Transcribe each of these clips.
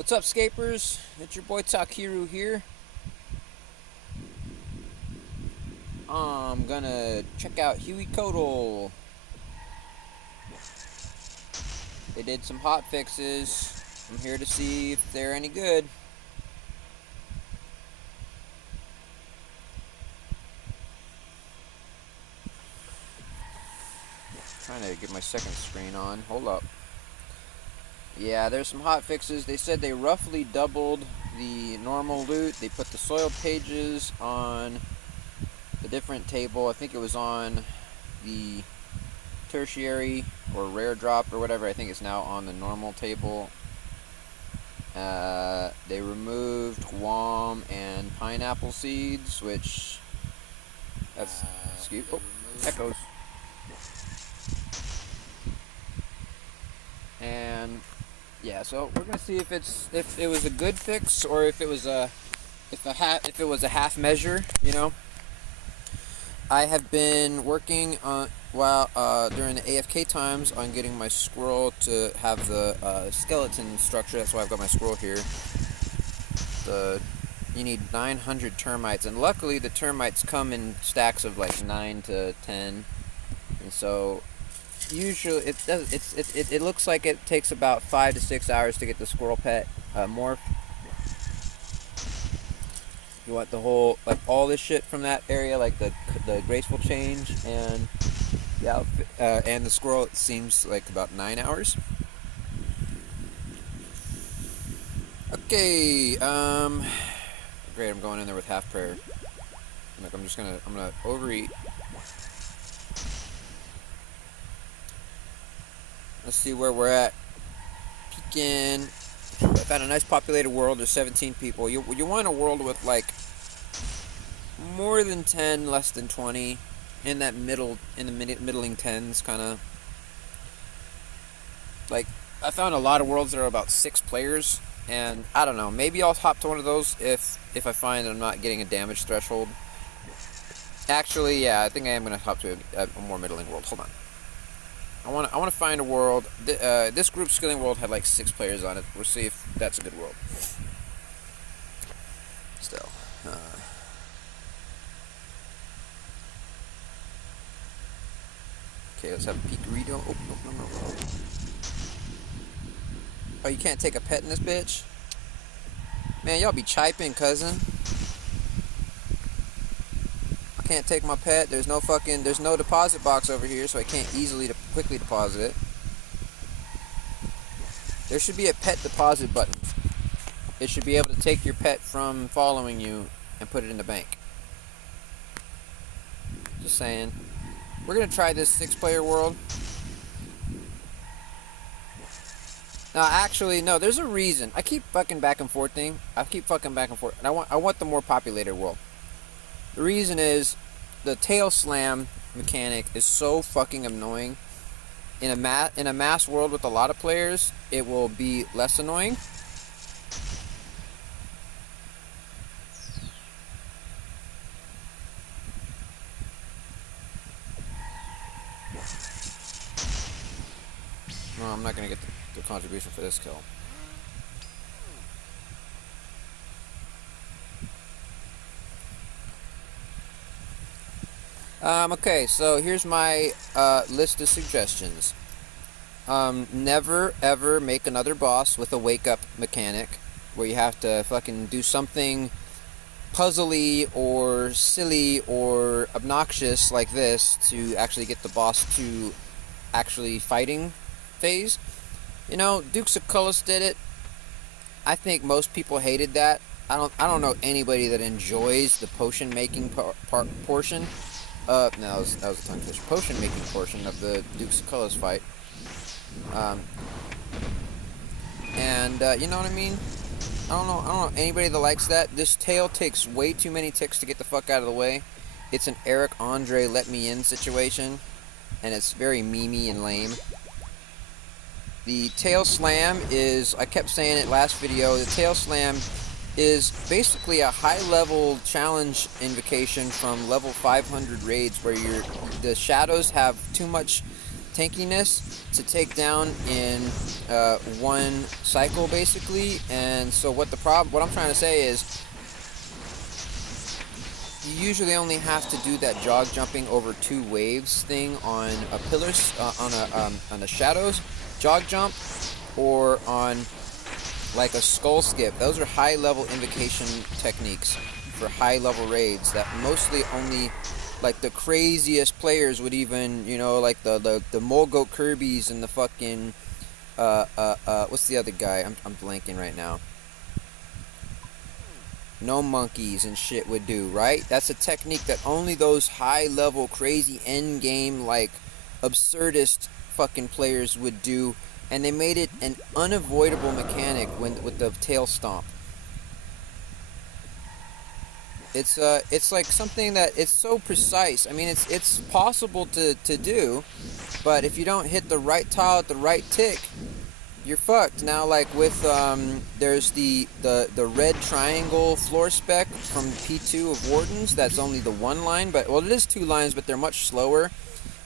What's up, Scapers? It's your boy Takiru here. I'm gonna check out hueycoatl. They did some hot fixes. I'm here to see if they're any good. Trying to get my second screen on. Hold up. Yeah, there's some hot fixes. They said they roughly doubled the normal loot. They put the soiled pages on the different table. I think it was on the tertiary or rare drop or whatever. I think it's now on the normal table. They removed guam and pineapple seeds, which that's echoes. And yeah, so we're gonna see if it was a good fix or if it was a half measure, you know. I have been working on during the AFK times on getting my squirrel to have the skeleton structure. That's why I've got my squirrel here. You need 900 termites, and luckily the termites come in stacks of like 9 to 10, and so usually it looks like it takes about 5 to 6 hours to get the squirrel pet morph. You want the whole, like, all this shit from that area, like the graceful change and the outfit, and the squirrel. It seems like about 9 hours. Okay, great. I'm going in there with half prayer. Like, I'm gonna overeat. Let's see where we're at. Peeking. I found a nice populated world. There's 17 people. You want a world with like more than 10, less than 20, in that middling tens kind of. Like, I found a lot of worlds that are about 6 players, and I don't know. Maybe I'll hop to one of those if I find that I'm not getting a damage threshold. Actually, yeah, I think I am gonna hop to a more middling world. Hold on. I want to find a world. This group skilling world had like 6 players on it. We'll see if that's a good world. Still. Okay, let's have a peekarito. Oh, no. Oh, you can't take a pet in this bitch? Man, y'all be chiping, cousin. I can't take my pet. There's no deposit box over here, so I can't quickly deposit it. There should be a pet deposit button. It should be able to take your pet from following you and put it in the bank. Just saying. We're gonna try this 6-player world. Now, actually, no. There's a reason. I keep fucking back and forth thing. I keep fucking back and forth, and I want the more populated world. The reason is the tail slam mechanic is so fucking annoying. In a mass world with a lot of players, it will be less annoying. No, I'm not gonna get the contribution for this kill. Okay, so here's my list of suggestions. Never ever make another boss with a wake up mechanic where you have to fucking do something puzzly or silly or obnoxious like this to actually get the boss to actually fighting phase. You know, Dukes of Cullis did it. I think most people hated that. I don't know anybody that enjoys the potion making portion. No, that was a tongue twister. Potion making portion of the Dukes of Cullis fight. You know what I mean? I don't know anybody that likes that. This tail takes way too many ticks to get the fuck out of the way. It's an Eric Andre let me in situation, and it's very memey and lame. The tail slam is, I kept saying it last video, the tail slam is basically a high-level challenge invocation from level 500 raids where the shadows have too much tankiness to take down in one cycle, basically. And so what I'm trying to say is, you usually only have to do that jog jumping over 2 waves thing on a pillars, on a shadows jog jump, or on like a skull skip. Those are high level invocation techniques for high level raids that mostly only like the craziest players would even, like the Molgoat Kirby's and the fucking what's the other guy? I'm blanking right now. No monkeys and shit would do, right? That's a technique that only those high level crazy end game like absurdist fucking players would do, and they made it an unavoidable mechanic with the tail stomp. It's like something that it's so precise. I mean, it's possible to do, but if you don't hit the right tile at the right tick, you're fucked. Now, like with there's the red triangle floor spec from P2 of Wardens. That's only the 1 line, but well, it is 2 lines, but they're much slower,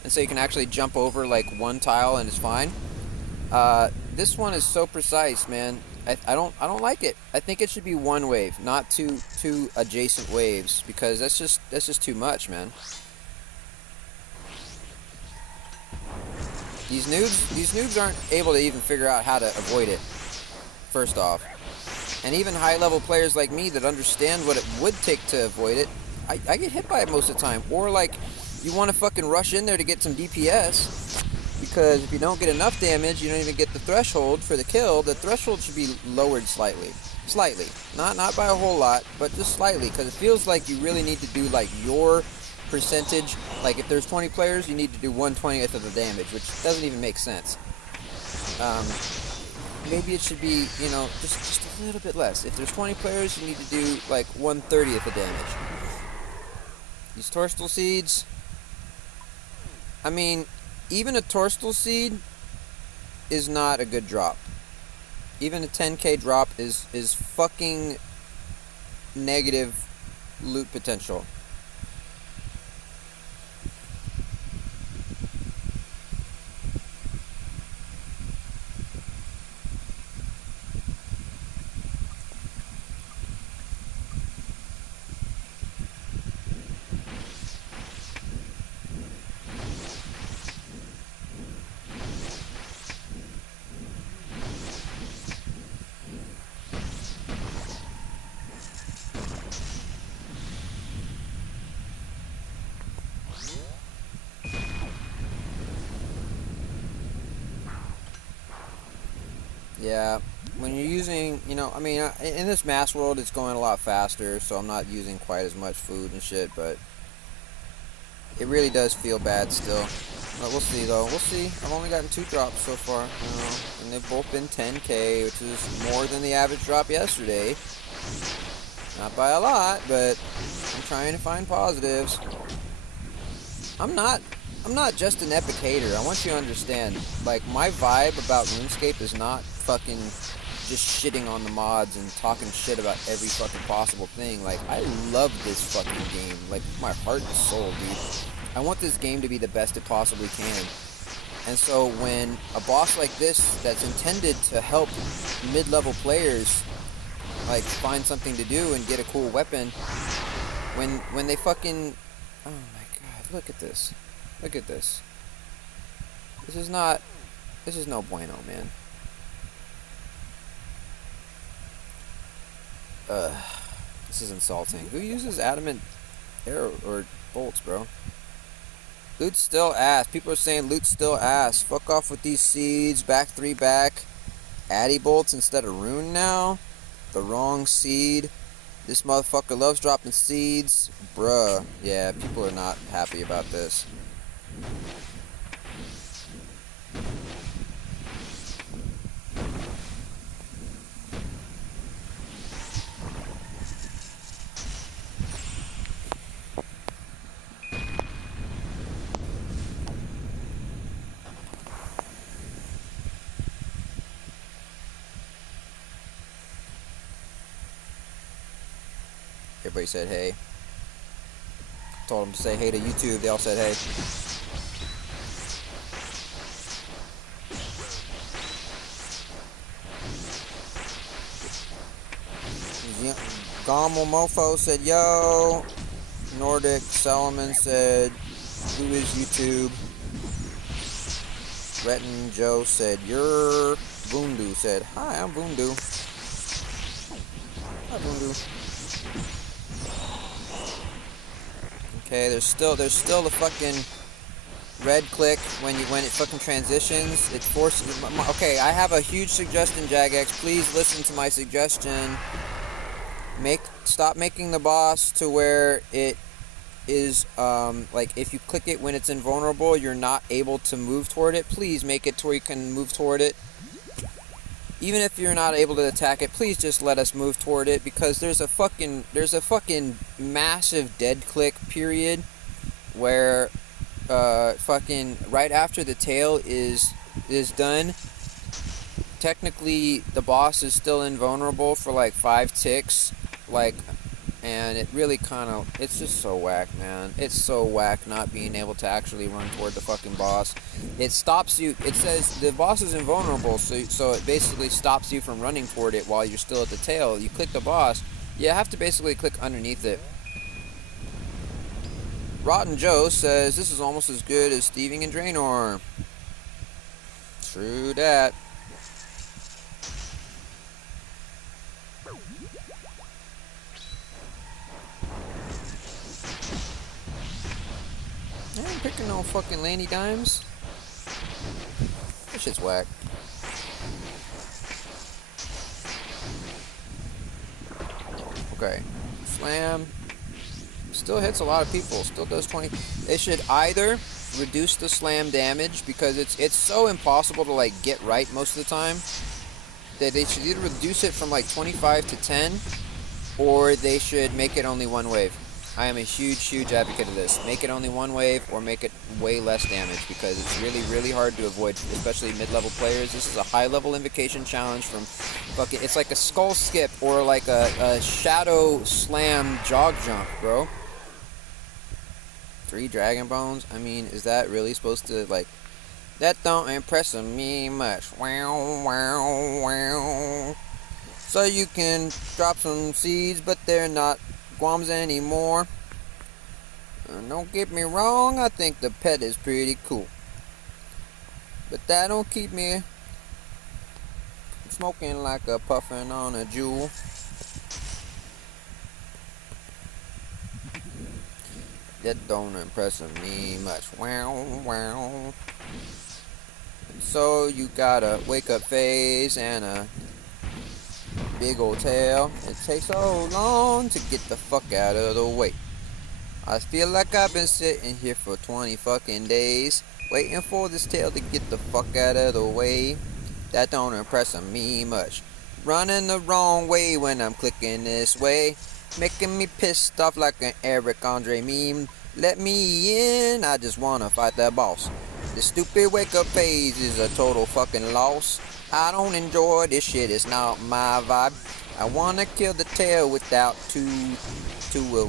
and so you can actually jump over like 1 tile and it's fine. This one is so precise, man. I don't like it. I think it should be 1 wave, not two adjacent waves, because that's just too much, man. These noobs aren't able to even figure out how to avoid it, first off. And even high level players like me that understand what it would take to avoid it, I get hit by it most of the time. Or like, you want to fucking rush in there to get some DPS, because if you don't get enough damage, you don't even get the threshold for the kill. The threshold should be lowered slightly. Not by a whole lot, but just slightly, because it feels like you really need to do like your percentage. Like if there's 20 players, you need to do 1/20th of the damage, which doesn't even make sense. Maybe it should be, just a little bit less. If there's 20 players, you need to do like 1/30th of damage. These Torstal Seeds, I mean, even a Torstal Seed is not a good drop. Even a 10k drop is fucking negative loot potential. Yeah, when you're using, I mean, in this mass world, it's going a lot faster, so I'm not using quite as much food and shit, but it really does feel bad still. But we'll see, though. We'll see. I've only gotten 2 drops so far, and they've both been 10k, which is more than the average drop yesterday. Not by a lot, but I'm trying to find positives. I'm not just an epic hater. I want you to understand, like, my vibe about RuneScape is not fucking just shitting on the mods and talking shit about every fucking possible thing. Like, I love this fucking game, like, my heart and soul, dude. I want this game to be the best it possibly can. And so when a boss like this, that's intended to help mid-level players, like, find something to do and get a cool weapon, when they fucking, oh my god, look at this. Look at this. This is no bueno, man. This is insulting. Who uses adamant arrow or bolts, bro? Loot's still ass. People are saying loot's still ass. Fuck off with these seeds. Back 3 back. Addy bolts instead of rune now. The wrong seed. This motherfucker loves dropping seeds. Bruh. Yeah, people are not happy about this. Everybody said hey. Told them to say hey to YouTube. They all said hey. Gommel Mofo said, yo. Nordic Solomon said, who is YouTube? Retin Joe said, you're. Vundu said, hi, I'm Vundu. Hi, Vundu. Okay, there's still the fucking red click when it fucking transitions. It forces. Okay, I have a huge suggestion, Jagex. Please listen to my suggestion. Stop making the boss to where it is like if you click it when it's invulnerable, you're not able to move toward it. Please make it to where you can move toward it. Even if you're not able to attack it, please just let us move toward it, because there's a fucking massive dead click period where fucking right after the tail is done. Technically the boss is still invulnerable for like 5 ticks, like, and it really kind of, it's just so whack, man. It's so whack not being able to actually run toward the fucking boss. It stops you. It says the boss is invulnerable, so it basically stops you from running toward it while you're still at the tail. You click the boss, you have to basically click underneath it. Rotten Joe says this is almost as good as thieving and Draenor. True that. I ain't picking no fucking Landy Dimes. That shit's whack. Okay. Slam. Still hits a lot of people. Still does 20. They should either reduce the slam damage, because it's so impossible to like get right most of the time, that they should either reduce it from like 25 to 10, or they should make it only one wave. I am a huge advocate of this. Make it only one wave, or make it way less damage, because it's really hard to avoid, especially mid-level players. This is a high-level invocation challenge from fucking, it's like a skull skip or like a shadow slam jog jump, bro. 3 dragon bones? I mean, is that really supposed to, like, that don't impress me much. Wow. So you can drop some seeds, but they're not Guams anymore. Don't get me wrong, I think the pet is pretty cool, but that don't keep me smoking like a puffin' on a jewel. That don't impress me much. Wow. And so you got a wake up phase and a big old tail. It takes so long to get the fuck out of the way. I feel like I've been sitting here for 20 fucking days, waiting for this tail to get the fuck out of the way. That don't impress me much. Running the wrong way when I'm clicking this way, making me pissed off like an Eric Andre meme. Let me in, I just wanna fight that boss. The stupid wake up phase is a total fucking loss. I don't enjoy this shit, it's not my vibe. I wanna kill the tail without two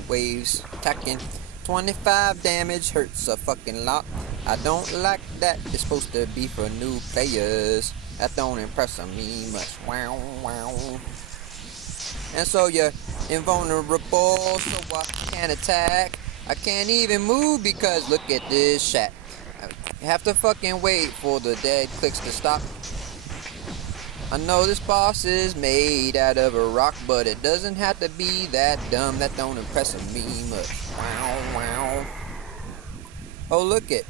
waves attacking. 25 damage hurts a fucking lot. I don't like that, it's supposed to be for new players. That don't impress me much. Wow. And so you're invulnerable, so I can't attack. I can't even move because look at this shit. I have to fucking wait for the dead clicks to stop. I know this boss is made out of a rock, but it doesn't have to be that dumb. That don't impress me much. Wow. Oh, look it.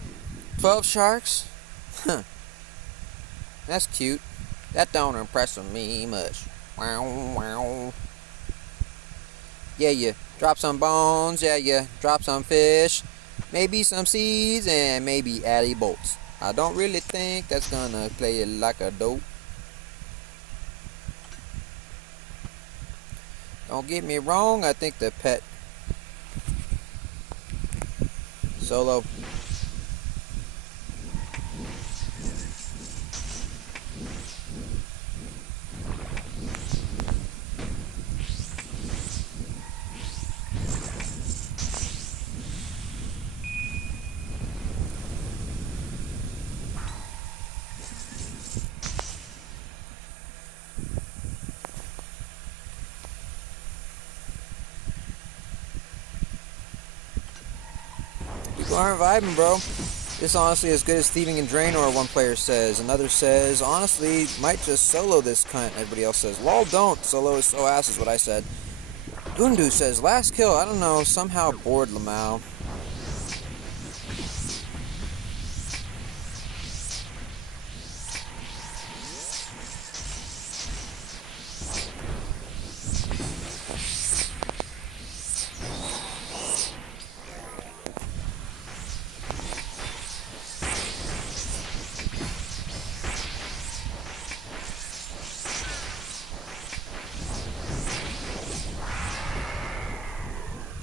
12 sharks? Huh. That's cute. That don't impress me much. Wow. Yeah, you drop some bones. Yeah, you drop some fish. Maybe some seeds and maybe addy bolts. I don't really think that's gonna play it like a dope. Don't get me wrong, I think the pet solo. people aren't vibing, bro. This honestly as good as thieving in Draenor, one player says. Another says, honestly, might just solo this cunt. Everybody else says, lol, don't. Solo is so ass is what I said. Gundu says, last kill, I don't know, somehow bored Lamau.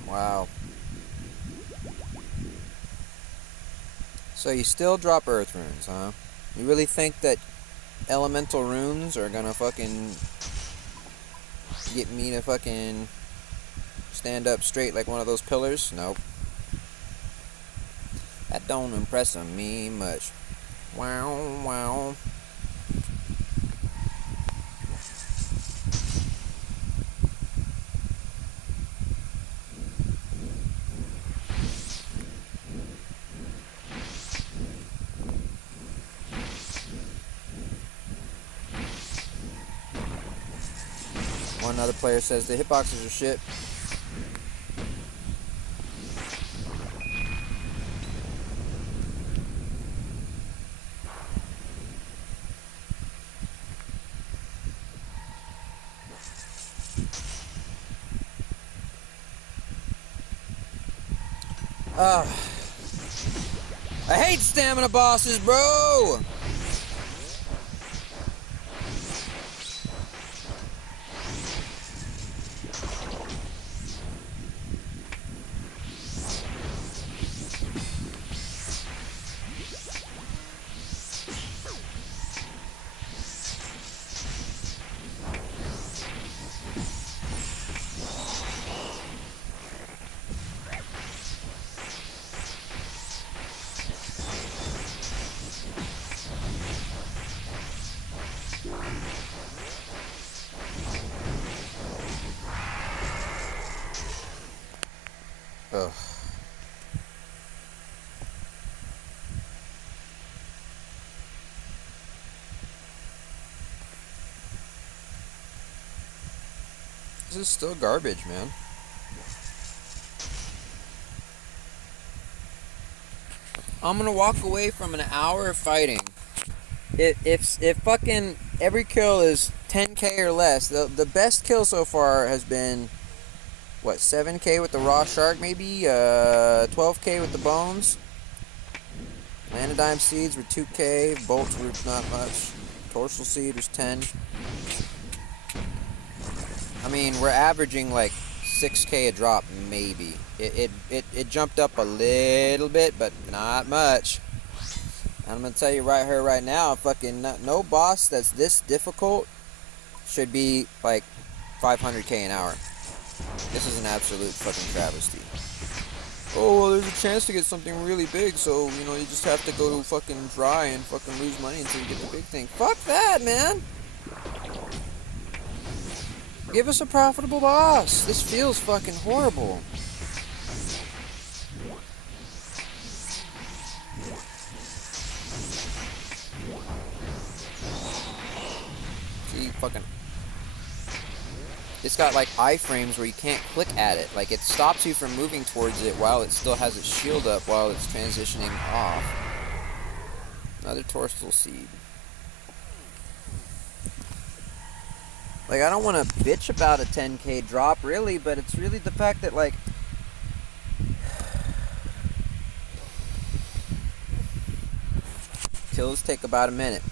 Wow. So you still drop earth runes, huh? You really think that elemental runes are gonna fucking get me to fucking stand up straight like one of those pillars? Nope. That don't impress me much. Wow, wow. One other player says the hitboxes are shit. I hate stamina bosses, bro! Ugh. This is still garbage, man. I'm gonna walk away from an hour of fighting. If fucking every kill is 10k or less, the best kill so far has been what, 7k with the raw shark, maybe 12k with the bones. Lanodyme seeds were 2k, bolts were not much. Torsal seed was 10. I mean, we're averaging like 6k a drop, maybe. It jumped up a little bit, but not much. And I'm gonna tell you right here, right now, fucking no boss that's this difficult should be like 500k an hour. This is an absolute fucking travesty. Oh, well, there's a chance to get something really big, so, you know, you just have to go fucking dry and fucking lose money until you get the big thing. Fuck that, man! Give us a profitable boss. This feels fucking horrible. See, fucking... It's got like iframes where you can't click at it. Like it stops you from moving towards it while it still has its shield up while it's transitioning off. Another torsal seed. Like I don't want to bitch about a 10k drop really, but it's really the fact that like kills take about a minute.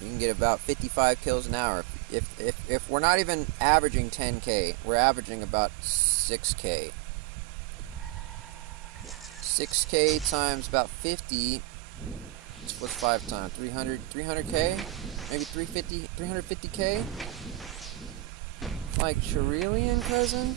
You can get about 55 kills an hour. If we're not even averaging 10k, we're averaging about 6k. 6k times about 50. What's 5 times? 300k? Maybe 350k? Like Cherillian, cousin?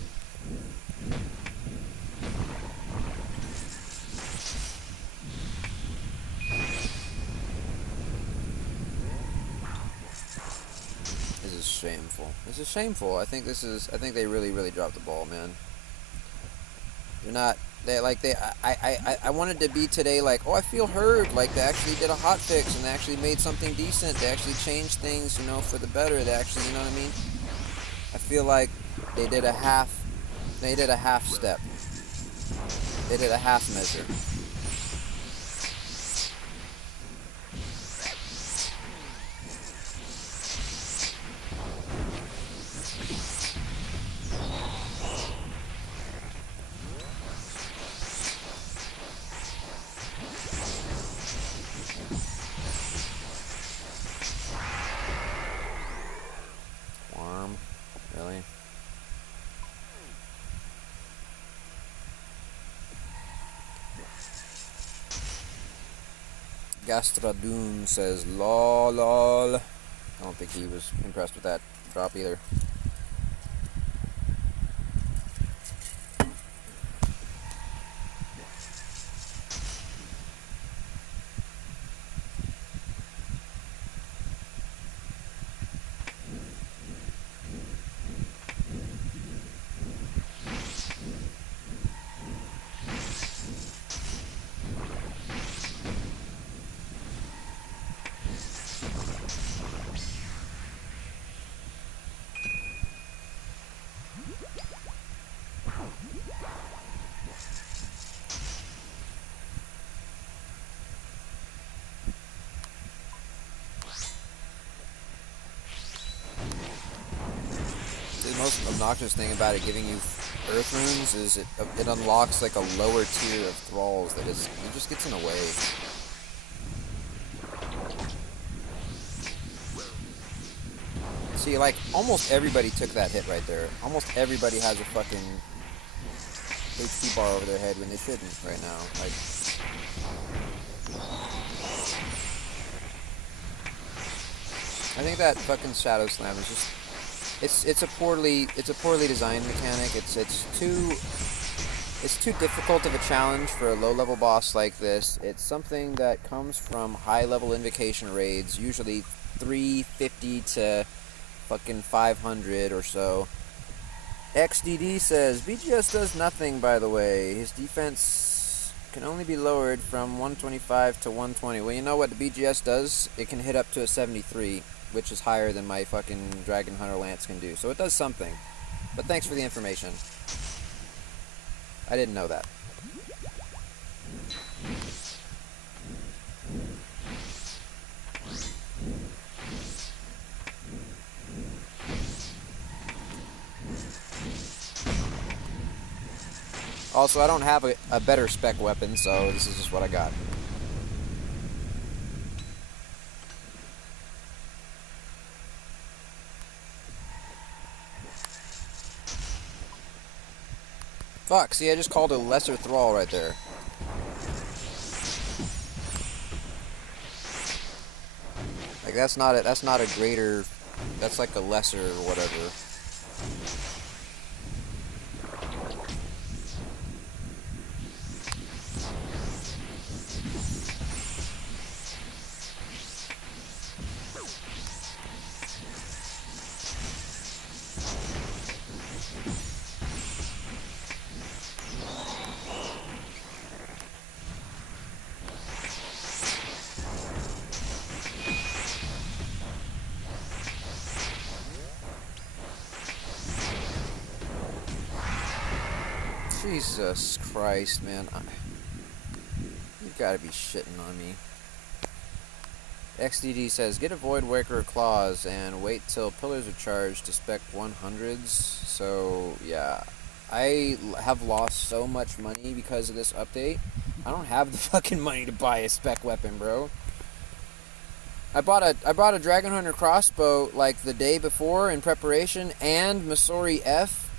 Shameful. This is shameful. I think they really dropped the ball, man. I wanted to be today like, oh, I feel heard. Like they actually did a hot fix and they actually made something decent. They actually changed things, you know, for the better. They actually, you know what I mean? I feel like they did a half step. They did a half measure. Worm, really? Gastradoon says, lol, lol. I don't think he was impressed with that drop either. The most obnoxious thing about it giving you earth runes is it unlocks like a lower tier of thralls that it just gets in the way. See, like almost everybody took that hit right there. Almost everybody has a fucking HP bar over their head when they shouldn't right now. Like, I think that fucking Shadow Slam is just it's a poorly designed mechanic. It's too difficult of a challenge for a low level boss like this. It's something that comes from high level invocation raids, usually 350 to fucking 500 or so. XDD says BGS does nothing, by the way. His defense can only be lowered from 125 to 120. Well, you know what the BGS does? It can hit up to a 73, which is higher than my fucking Dragon Hunter Lance can do. So it does something. But thanks for the information. I didn't know that. Also, I don't have a better spec weapon, so this is just what I got. Fuck, see, I just called a lesser thrall right there. Like, that's not a greater, that's like a lesser or whatever. Jesus Christ, man. You gotta be shitting on me. XDD says, get a Void Waker Claws and wait till pillars are charged to spec 100s. So, yeah. I have lost so much money because of this update. I don't have the fucking money to buy a spec weapon, bro. I bought a Dragon Hunter crossbow like the day before in preparation, and Masori F,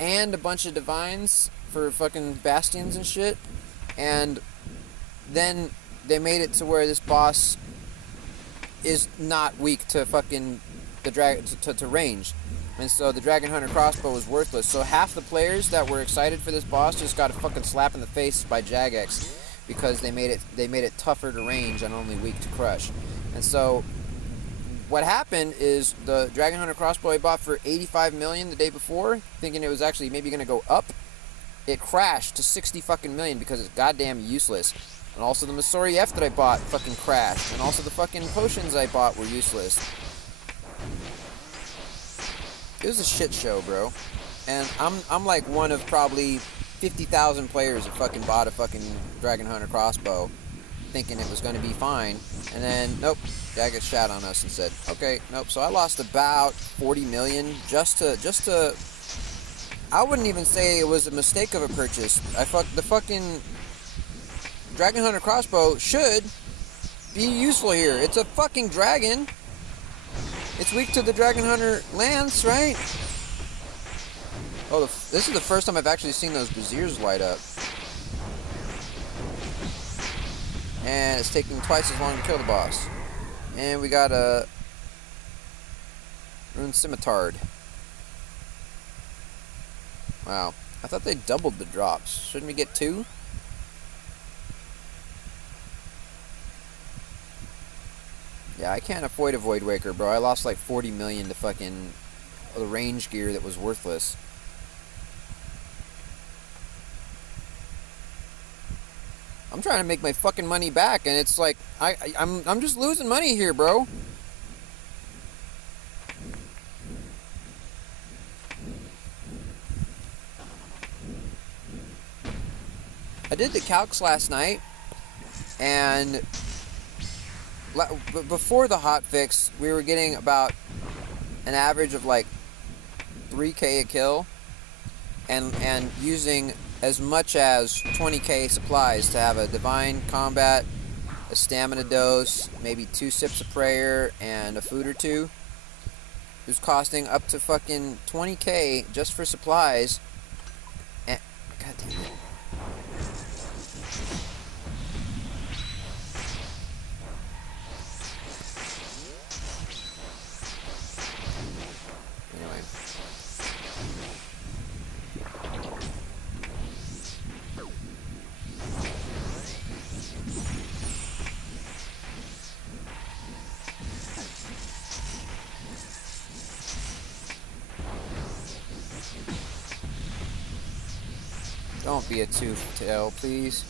and a bunch of divines for fucking bastions and shit. And then they made it to where this boss is not weak to fucking the to range. And so the Dragon Hunter crossbow was worthless. So half the players that were excited for this boss just got a fucking slap in the face by Jagex because they made it tougher to range and only weak to crush. And so what happened is the Dragon Hunter crossbow I bought for 85 million the day before, thinking it was actually maybe going to go up, it crashed to 60 fucking million because it's goddamn useless. And also the Masori F that I bought fucking crashed. And also the fucking potions I bought were useless. It was a shit show, bro. And I'm like one of probably 50,000 players that fucking bought a fucking Dragon Hunter crossbow thinking it was going to be fine. And then, nope, Jagex shat on us and said, okay, nope. So I lost about 40 million just to I wouldn't even say it was a mistake of a purchase. The fucking Dragon Hunter crossbow should be useful here. It's a fucking dragon. It's weak to the Dragon Hunter lance, right? Oh, this is the first time I've actually seen those braziers light up. And it's taking twice as long to kill the boss. And we got a Rune Scimitard. Wow. I thought they doubled the drops. Shouldn't we get 2? Yeah, I can't afford a Void Waker, bro. I lost like 40 million to fucking the range gear that was worthless. I'm trying to make my fucking money back, and it's like I'm just losing money here, bro. I did the calcs last night, and before the hotfix, we were getting about an average of like 3k a kill, and using as much as 20k supplies to have a divine combat, a stamina dose, maybe 2 sips of prayer, and a food or 2. It was costing up to fucking 20k just for supplies. And god damn it. Anyway. Don't be a two-tail, please.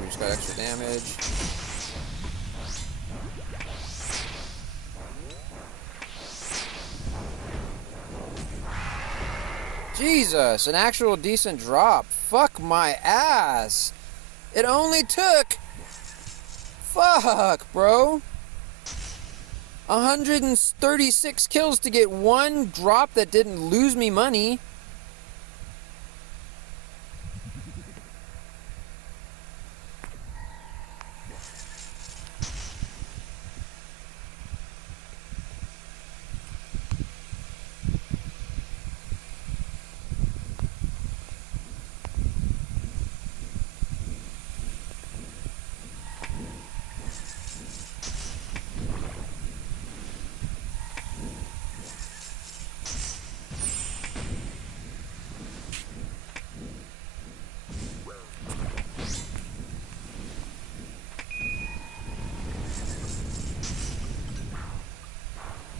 We just got extra damage. Jesus, an actual decent drop. Fuck my ass. It only took... Fuck, bro. 136 kills to get 1 drop that didn't lose me money.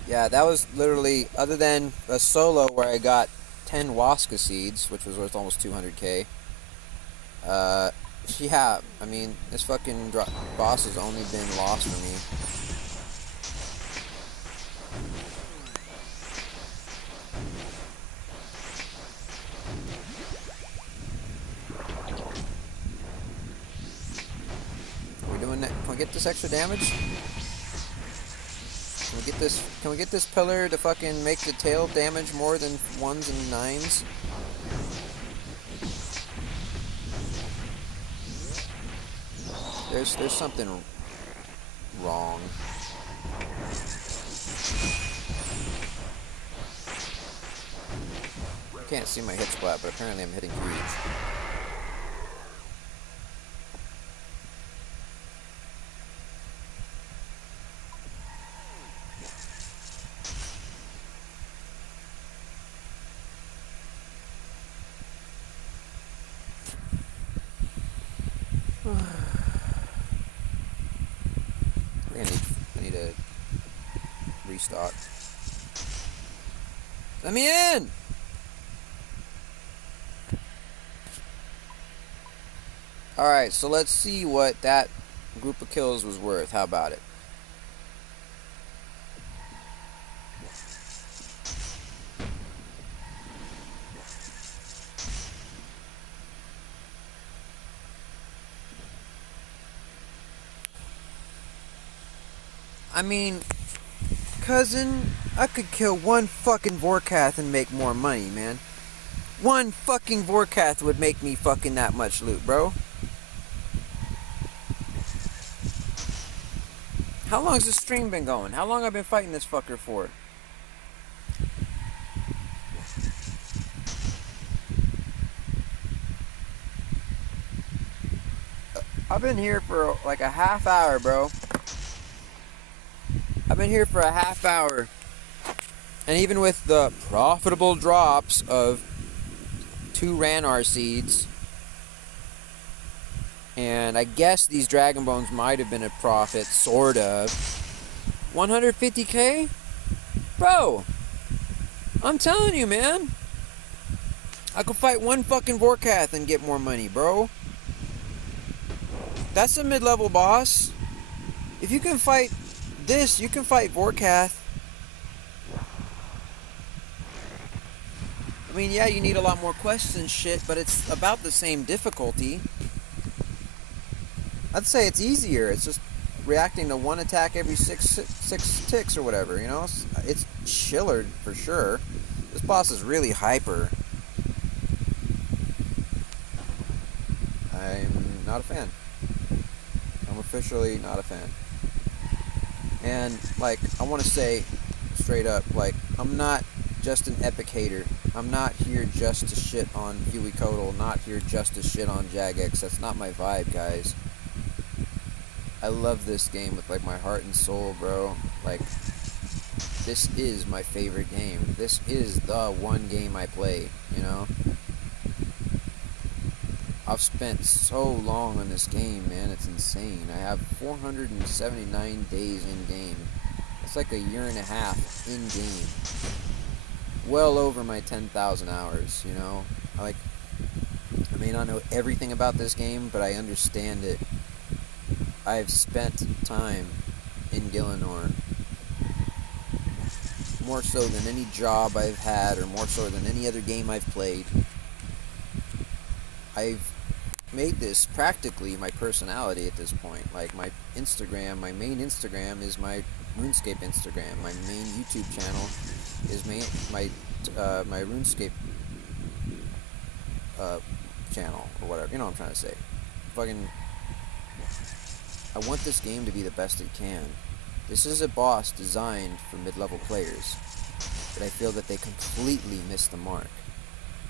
Yeah, that was literally, other than a solo where I got 10 Waska seeds, which was worth almost 200k. Yeah, I mean, this fucking boss has only been lost for me. Are we doing that? Can we get this extra damage? Can we get this pillar to fucking make the tail damage more than 1s and 9s? There's something wrong. I can't see my hit splat, but apparently I'm hitting huge. I need to restock. Let me in! Alright, so let's see what that group of kills was worth. How about it? I mean, cousin, I could kill one fucking Vorkath and make more money, man. One fucking Vorkath would make me fucking that much loot, bro. How long's this stream been going? How long have I been fighting this fucker for? I've been here for like a half hour, bro. I've been here for a half hour. And even with the profitable drops of 2 Ranar seeds, and I guess these Dragon Bones might have been a profit, sort of. 150k? Bro, I'm telling you, man. I could fight one fucking Vorkath and get more money, bro. That's a mid-level boss. If you can fight this, you can fight Vorkath. I mean, yeah, you need a lot more quests and shit, but it's about the same difficulty. I'd say it's easier. It's just reacting to one attack every six ticks or whatever, you know? It's chillered for sure. This boss is really hyper. I'm not a fan. I'm officially not a fan. And, like, I want to say straight up, like, I'm not just an epic hater. I'm not here just to shit on hueycoatl, not here just to shit on Jagex. That's not my vibe, guys. I love this game with, like, my heart and soul, bro. Like, this is my favorite game. This is the one game I play, you know? I've spent so long on this game, man. It's insane. I have 479 days in-game. It's like a year and a half in-game. Well over my 10,000 hours, you know? I may not know everything about this game, but I understand it. I've spent time in Gielinor. More so than any job I've had, or more so than any other game I've played. I've made this practically my personality at this point. Like, my Instagram, my main Instagram is my RuneScape Instagram. My main YouTube channel is my RuneScape channel, or whatever. You know what I'm trying to say. Fucking, I want this game to be the best it can. This is a boss designed for mid-level players, but I feel that they completely missed the mark.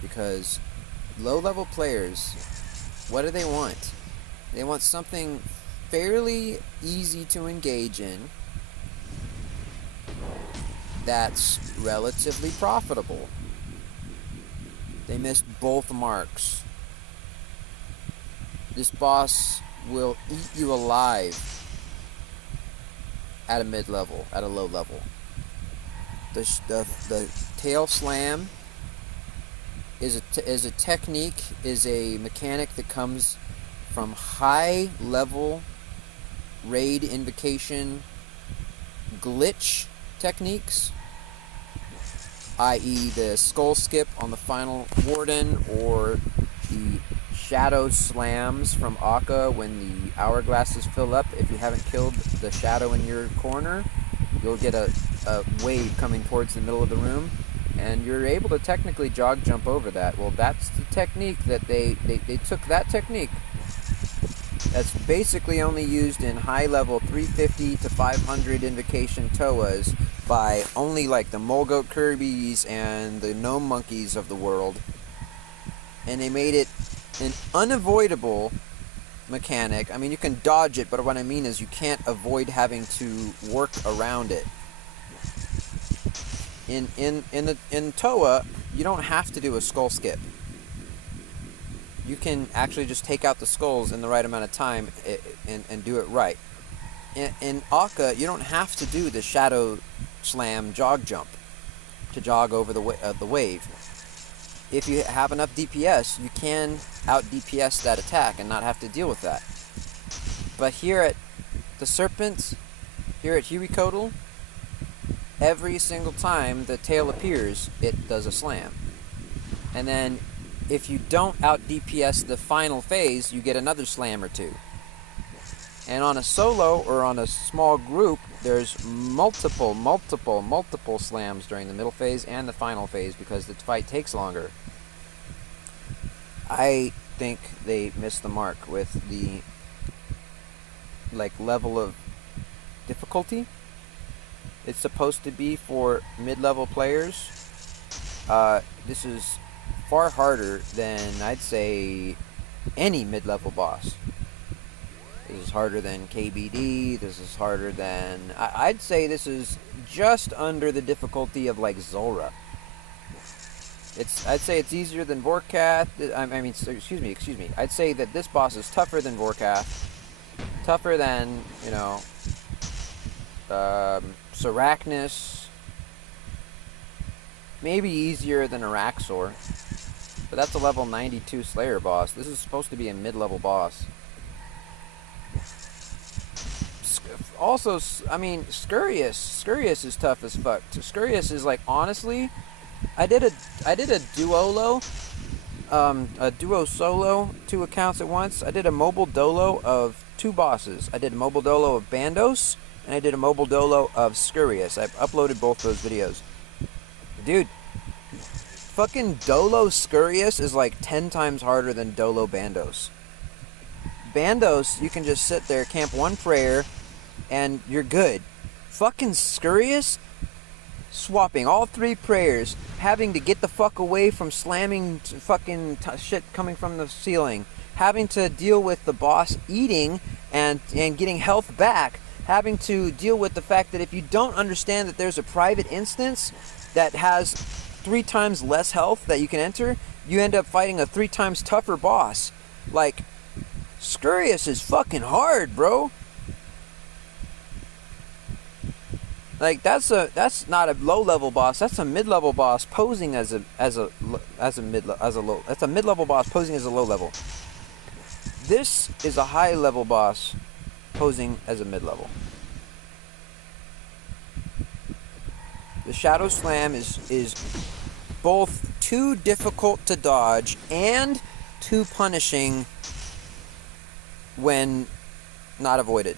Because low-level players, what do they want? They want something fairly easy to engage in that's relatively profitable. They missed both marks. This boss will eat you alive at a mid-level, at a low level. The tail slam is a technique, is a mechanic that comes from high level raid invocation glitch techniques, i.e. the skull skip on the final warden, or the shadow slams from Akka when the hourglasses fill up. If you haven't killed the shadow in your corner, you'll get a wave coming towards the middle of the room, and you're able to technically jog jump over that. Well, that's the technique that they took that technique that's basically only used in high level 350 to 500 invocation Toas by only like the Mulgoat Kirby's and the Gnome Monkeys of the world, and they made it an unavoidable mechanic. I mean, you can dodge it, but what I mean is you can't avoid having to work around it. In Toa, you don't have to do a skull skip. You can actually just take out the skulls in the right amount of time and do it right. In Akka, you don't have to do the shadow slam jog jump. to jog over the wave. If you have enough DPS, you can out DPS that attack and not have to deal with that. But here at the Serpent, here at hueycoatl, every single time the tail appears, it does a slam. And then if you don't out DPS the final phase, you get another slam or two. And on a solo or on a small group, there's multiple slams during the middle phase and the final phase because the fight takes longer. I think they missed the mark with the level of difficulty. It's supposed to be for mid-level players. This is far harder than, I'd say, any mid-level boss. This is harder than KBD. This is harder than... I'd say this is just under the difficulty of, Zulrah. I'd say it's easier than Vorkath. Excuse me. I'd say that this boss is tougher than Vorkath. Tougher than, Sarachnis. Maybe easier than Araxor. But that's a level 92 Slayer boss. This is supposed to be a mid-level boss. Also, Scurious. Scurious is tough as fuck. Scurious is honestly, I did a duo solo, 2 accounts at once. I did a mobile dolo of 2 bosses. I did a mobile dolo of Bandos, and I did a mobile dolo of Scurious. I've uploaded both those videos. Dude, fucking dolo Scurious is 10 times harder than dolo Bandos. Bandos, you can just sit there, camp 1 prayer, and you're good. Fucking Scurious, swapping all 3 prayers, having to get the fuck away from slamming fucking shit coming from the ceiling, having to deal with the boss eating and getting health back, having to deal with the fact that if you don't understand that there's a private instance that has 3 times less health that you can enter, you end up fighting a 3 times tougher boss. Scurious is fucking hard, bro. That's not a low level boss. That's a mid level boss posing as a mid level boss posing as a low level. This is a high level boss posing as a mid level. The Shadow Slam is both too difficult to dodge and too punishing when not avoided.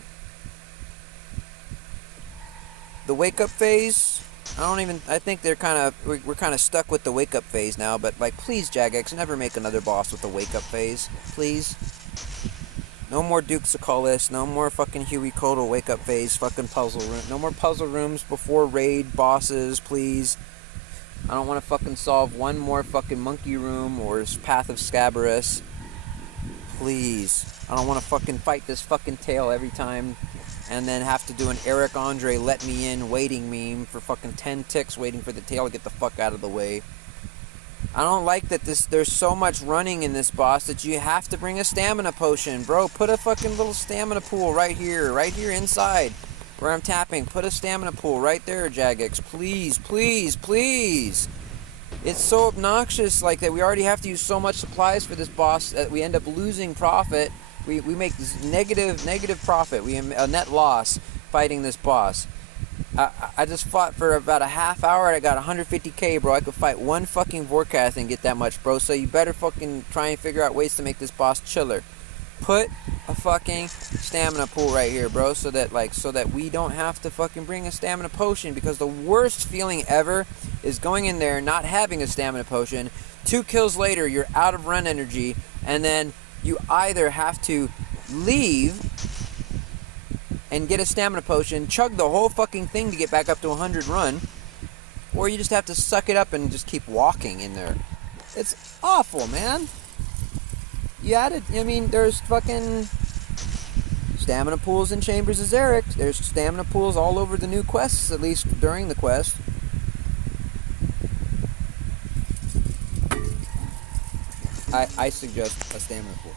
The wake up phase, I think we're kind of stuck with the wake up phase now, but please Jagex, never make another boss with the wake up phase, please. No more Dukes of Collis, no more fucking hueycoatl wake up phase, fucking puzzle room, no more puzzle rooms before raid bosses, please. I don't want to fucking solve one more fucking monkey room or Path of Scabarus, please. I don't want to fucking fight this fucking tail every time and then have to do an Eric Andre let me in waiting meme for fucking 10 ticks waiting for the tail to get the fuck out of the way. I don't like that there's so much running in this boss that you have to bring a stamina potion. Bro, put a fucking little stamina pool right here inside where I'm tapping. Put a stamina pool right there, Jagex. Please, please, please. It's so obnoxious that we already have to use so much supplies for this boss that we end up losing profit. We make this negative profit. We a net loss fighting this boss. I just fought for about a half hour and I got 150k, bro. I could fight 1 fucking Vorkath and get that much, bro. So you better fucking try and figure out ways to make this boss chiller. Put a fucking stamina pool right here, bro, so that we don't have to fucking bring a stamina potion, because the worst feeling ever is going in there not having a stamina potion. 2 kills later, you're out of run energy, and then you either have to leave and get a stamina potion, chug the whole fucking thing to get back up to 100 run, or you just have to suck it up and just keep walking in there. It's awful, man. You added, there's fucking stamina pools in Chambers of Xeric. There's stamina pools all over the new quests, at least during the quest. I suggest a stamina pool.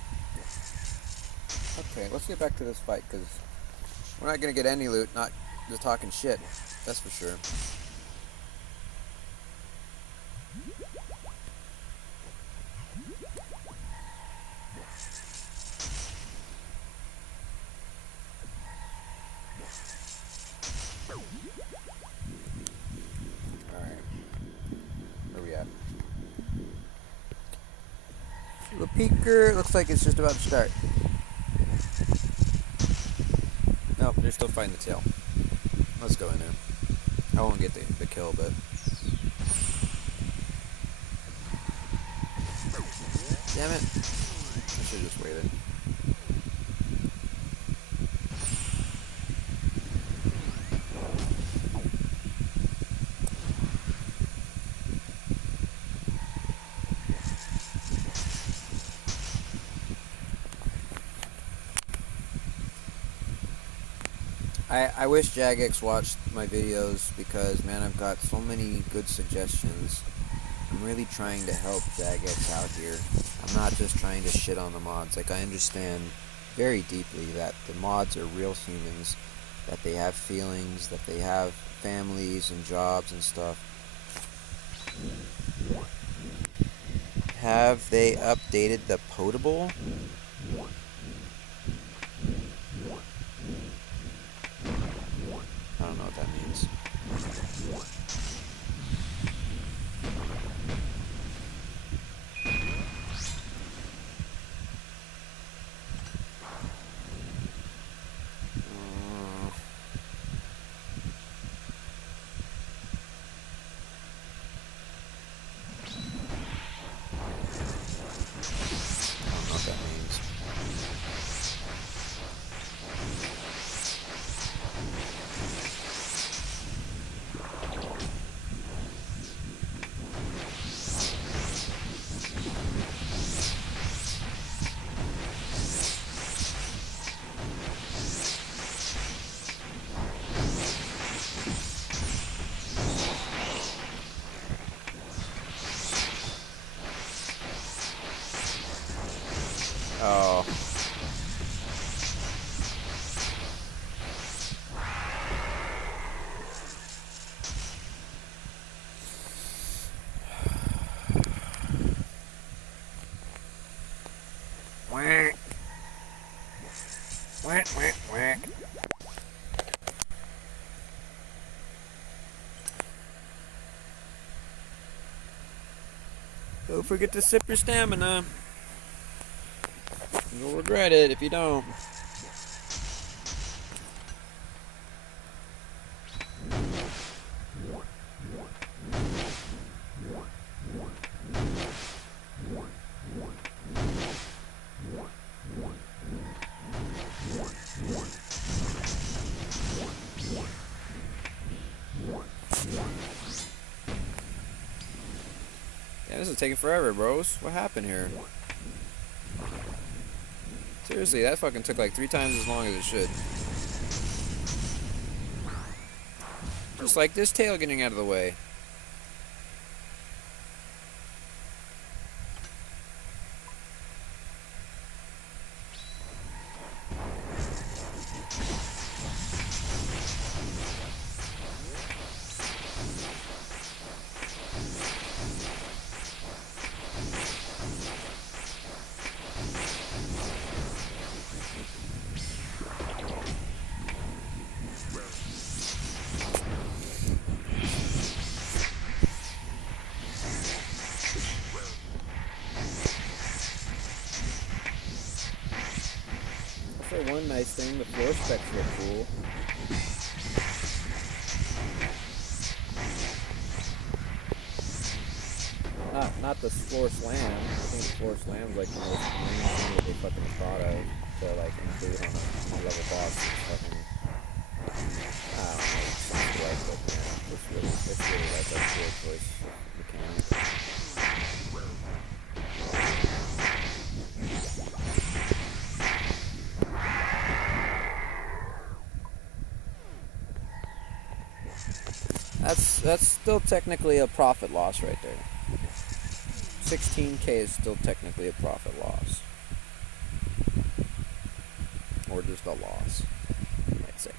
Okay, let's get back to this fight, because we're not going to get any loot, not just talking shit. That's for sure. Little peeker. Looks like it's just about to start. Nope, they're still fighting the tail. Let's go in there. I won't get the kill, but... Damn it. I should have just waited. I wish Jagex watched my videos because, man, I've got so many good suggestions. I'm really trying to help Jagex out here. I'm not just trying to shit on the mods. Like, I understand very deeply that the mods are real humans, that they have feelings, that they have families and jobs and stuff. Have they updated the potable? I don't know what that means. Oh. Whack. Whack, whack, whack. Don't forget to sip your stamina. You'll regret it if you don't. Yeah, this is taking forever, bros. What happened here? Seriously, that fucking took like 3 times as long as it should. Just like this tail getting out of the way. One nice thing, the floor specs look cool. Not the floor slam. I think the floor slam's like the most green thing that they fucking thought of to like include on a level boss. Fucking, I don't know, something like that, man. It's really like a floor choice mechanic. That's still technically a profit loss right there. 16K is still technically a profit loss. Or just a loss, you might say.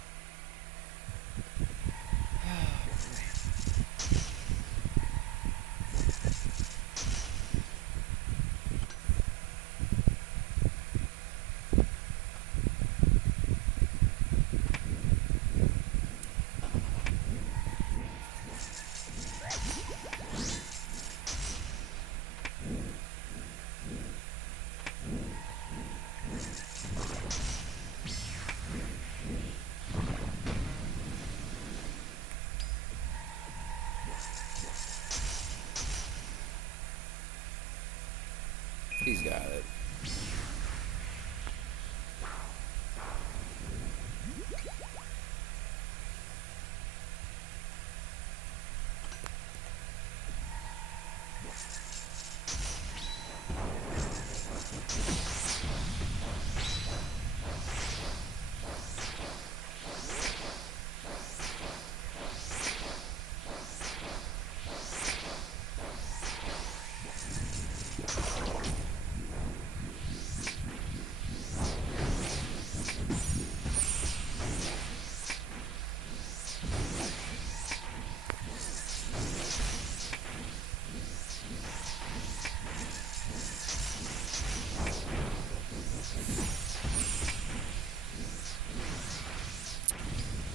got it.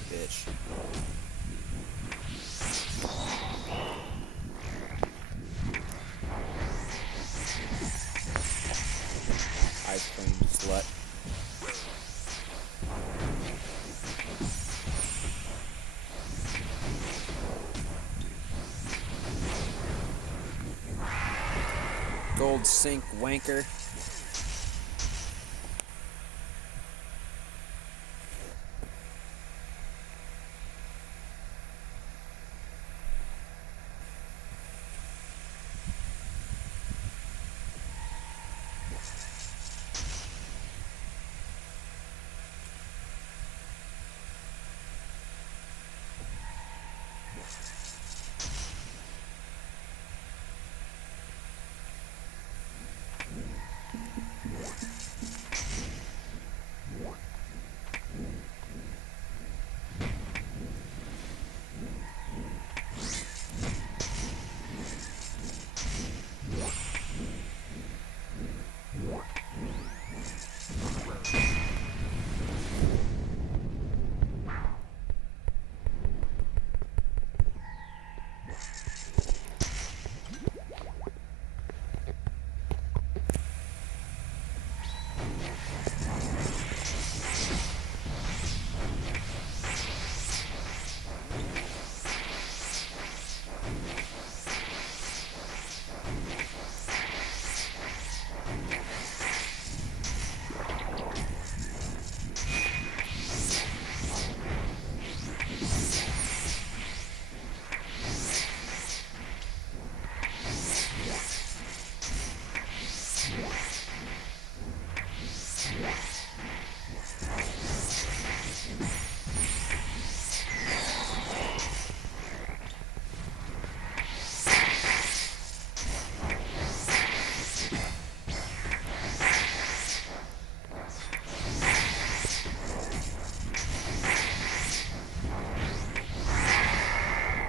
Bitch. Ice cream slut. Gold sink wanker.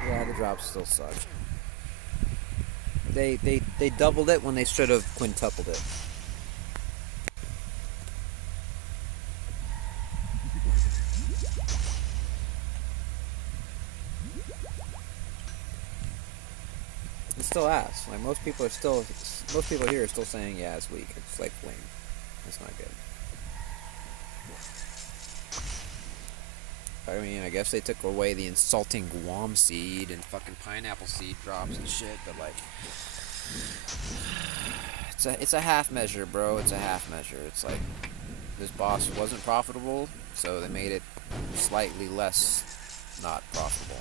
Yeah, the drops still suck. They doubled it when they should have quintupled it. It's still ass. Like most people here are still saying, yeah, it's weak. It's like lame. It's not good. I mean, I guess they took away the insulting Guam seed and fucking pineapple seed drops and shit, but like, it's a half measure, bro. It's a half measure. It's like this boss wasn't profitable, so they made it slightly less not profitable.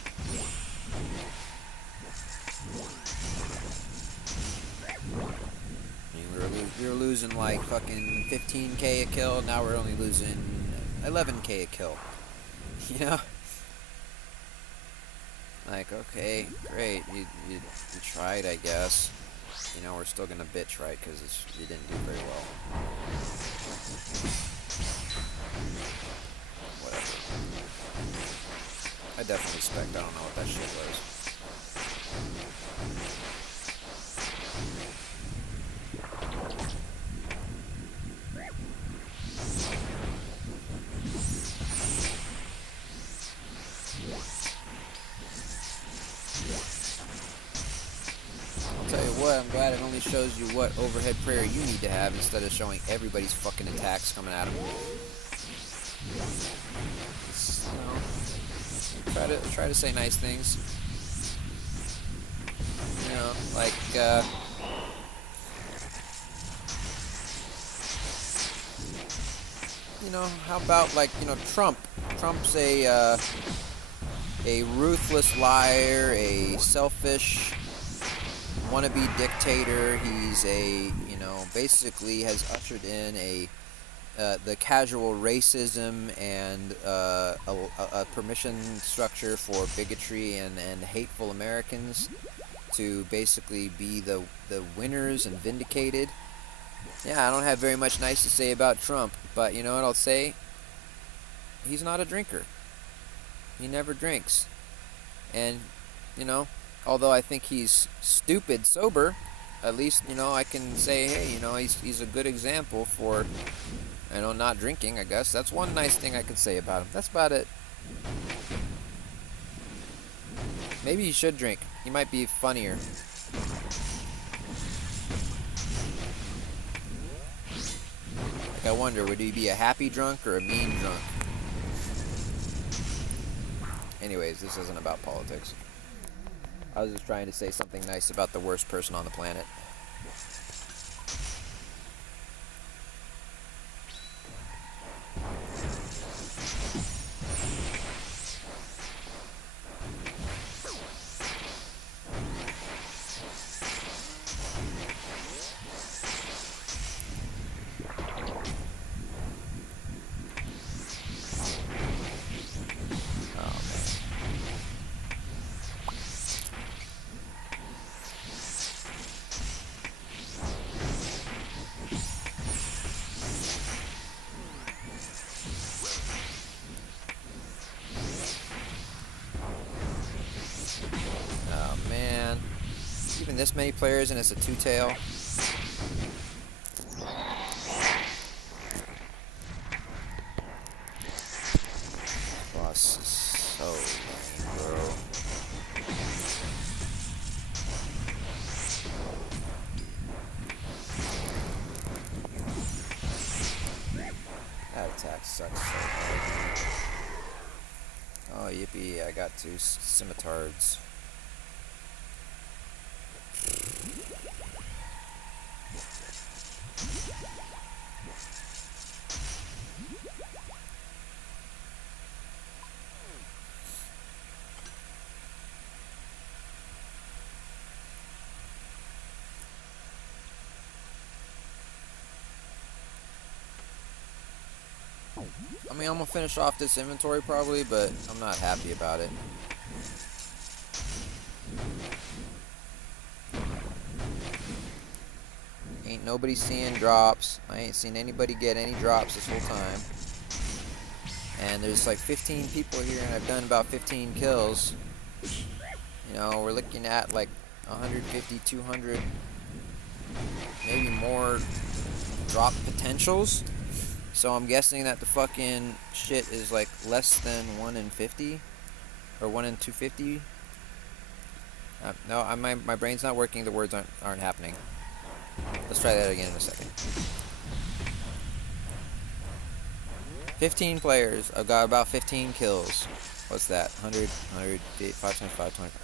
I mean, we were losing like fucking 15k a kill. Now we're only losing 11k a kill. You know? Like, okay, great, you tried, I guess. You know, we're still gonna bitch, right? Because you didn't do very well. Whatever. I definitely spec'd. I don't know what that shit was. I'm glad it only shows you what overhead prayer you need to have instead of showing everybody's fucking attacks coming at them. You know, try to say nice things. You know, like you know, how about like, you know, Trump? Trump's a ruthless liar, a selfish wannabe dictator. He's you know, basically has ushered in the casual racism and a permission structure for bigotry and hateful Americans to basically be the winners and vindicated. Yeah, I don't have very much nice to say about Trump, but you know what I'll say? He's not a drinker. He never drinks. And, you know, although I think he's stupid sober, at least, you know, I can say, hey, you know, he's a good example for, you know, not drinking, I guess. That's one nice thing I could say about him. That's about it. Maybe he should drink. He might be funnier. Like, I wonder, would he be a happy drunk or a mean drunk? Anyways, this isn't about politics. I was just trying to say something nice about the worst person on the planet. Oh man. Even this many players and it's a two-tail. Boss is so lame, bro. That attack sucks so hard. Oh yippee, I got two scimitars. I mean, I'm gonna finish off this inventory probably, but I'm not happy about it. Ain't nobody seeing drops. I ain't seen anybody get any drops this whole time. And there's like 15 people here, and I've done about 15 kills. You know, we're looking at like 150, 200, maybe more drop potentials. So I'm guessing that the fucking shit is like less than 1 in 50 or 1 in 250. No, my brain's not working. The words aren't happening. Let's try that again in a second. 15 players. I've got about 15 kills. What's that? 100, 100, 5 times 5, 25.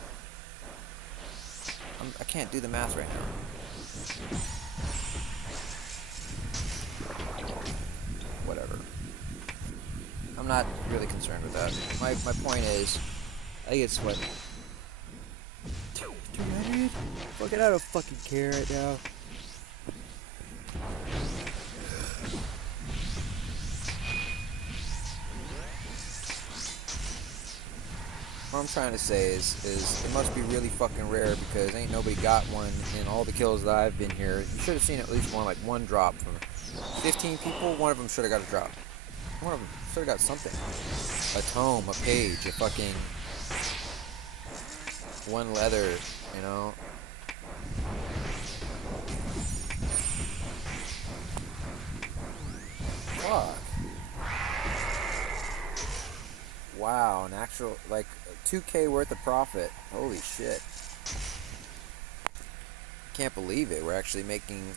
I can't do the math right now. Whatever. I'm not really concerned with that. My point is, I think it's what? 200? Fuck it, I don't fucking care right now. What I'm trying to say is it must be really fucking rare because ain't nobody got one in all the kills that I've been here. You should have seen at least one drop from 15 people. One of them should have got a drop. One of them should have got something. A tome, a page, a fucking one leather, you know. Fuck. Wow, an actual, like, 2K worth of profit. Holy shit. Can't believe it. We're actually making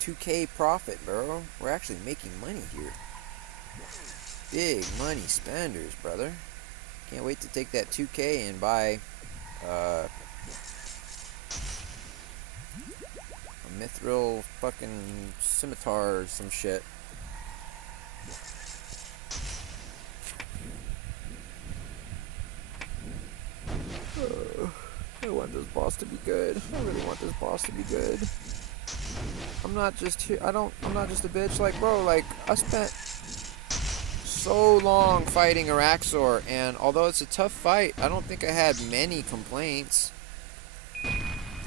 2K profit, bro. We're actually making money here. Big money spenders, brother. Can't wait to take that 2K and buy a mithril fucking scimitar or some shit. this boss to be good. I really want this boss to be good. I'm not just here. I'm not just a bitch. Like, bro, like, I spent so long fighting Araxor, and although it's a tough fight, I don't think I had many complaints.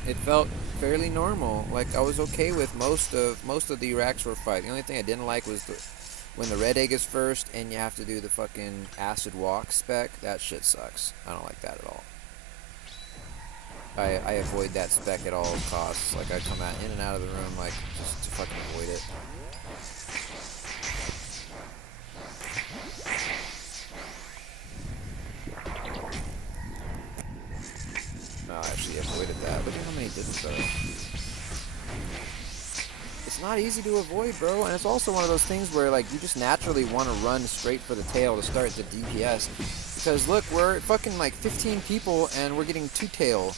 It felt fairly normal. Like, I was okay with most of the Araxor fight. The only thing I didn't like was when the red egg is first and you have to do the fucking acid walk spec. That shit sucks. I don't like that at all. I avoid that spec at all costs. Like, I come out in and out of the room, like, just to fucking avoid it. No, I actually avoided that. Look at how many didn't, though. It's not easy to avoid, bro, and it's also one of those things where, like, you just naturally want to run straight for the tail to start the DPS. Because, look, we're fucking, like, 15 people, and we're getting 2-tail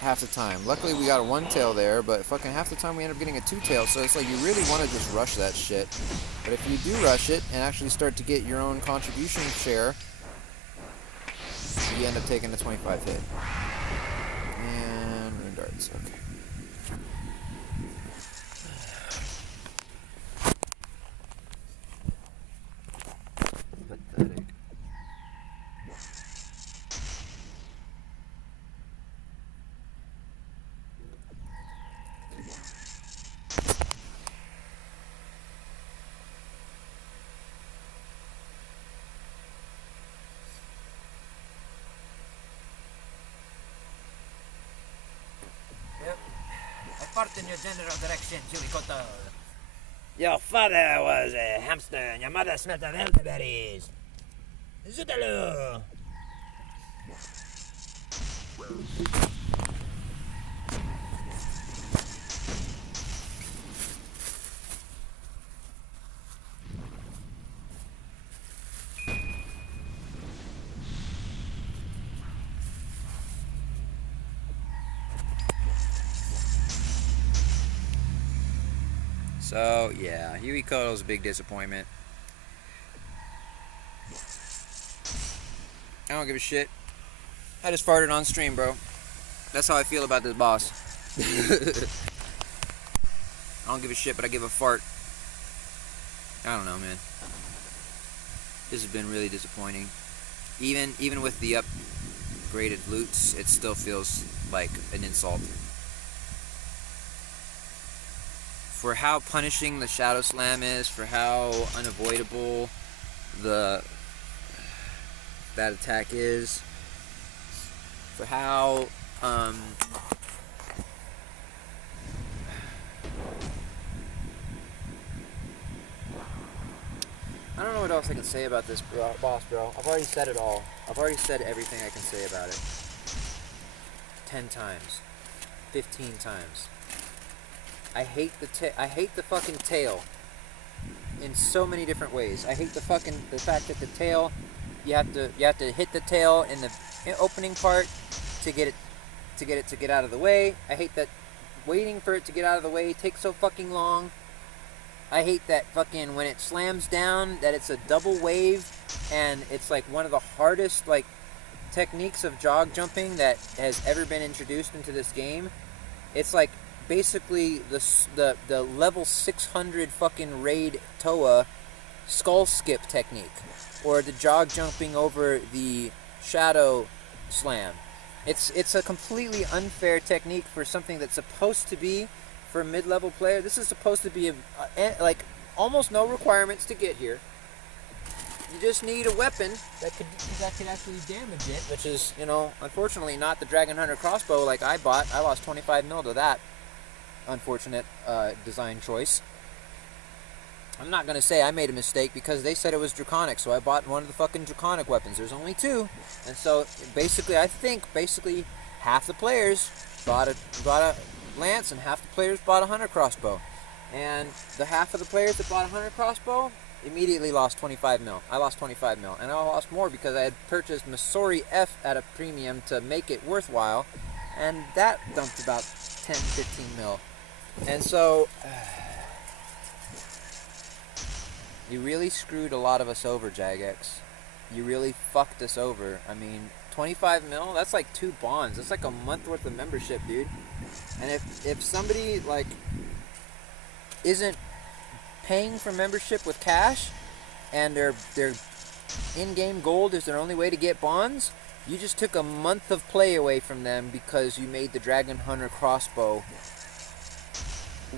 half the time. Luckily, we got a 1-tail there, but fucking half the time we end up getting a 2-tail, so it's like you really want to just rush that shit. But if you do rush it and actually start to get your own contribution share, you end up taking a 25 hit. And rune darts, okay. Pathetic. In your general direction, hueycoatl. Your father was a hamster and your mother smelled of elderberries. Zoodaloo! So, yeah, hueycoatl's a big disappointment. I don't give a shit. I just farted on stream, bro. That's how I feel about this boss. I don't give a shit, but I give a fart. I don't know, man. This has been really disappointing. Even with the upgraded loots, it still feels like an insult. For how punishing the Shadow Slam is, for how unavoidable that attack is, for how I don't know what else I can say about this boss, bro. I've already said it all. I've already said everything I can say about it. 10 times. 15 times. I hate the fucking tail in so many different ways. I hate the fact that the tail, you have to hit the tail in the opening part to get it to get out of the way. I hate that waiting for it to get out of the way takes so fucking long. I hate that fucking when it slams down that it's a double wave and it's like one of the hardest like techniques of jog jumping that has ever been introduced into this game. It's like basically the level 600 fucking raid Toa skull skip technique, or the jog jumping over the shadow slam. It's a completely unfair technique for something that's supposed to be for a mid-level player. This is supposed to be like almost no requirements to get here. You just need a weapon that could actually damage it, which is, you know, unfortunately not the Dragon Hunter crossbow like I bought. I lost 25 mil to that unfortunate design choice. I'm not going to say I made a mistake because they said it was draconic, so I bought one of the fucking draconic weapons. There's only 2. And so basically, I think half the players bought a lance and half the players bought a hunter crossbow. And the half of the players that bought a hunter crossbow immediately lost 25 mil. I lost 25 mil. And I lost more because I had purchased Masori F at a premium to make it worthwhile. And that dumped about 10, 15 mil. And so you really screwed a lot of us over, Jagex. You really fucked us over. I mean, 25 mil, that's like 2 bonds. That's like a month worth of membership, dude. And if somebody like isn't paying for membership with cash and their in-game gold is their only way to get bonds, you just took a month of play away from them because you made the Dragon Hunter crossbow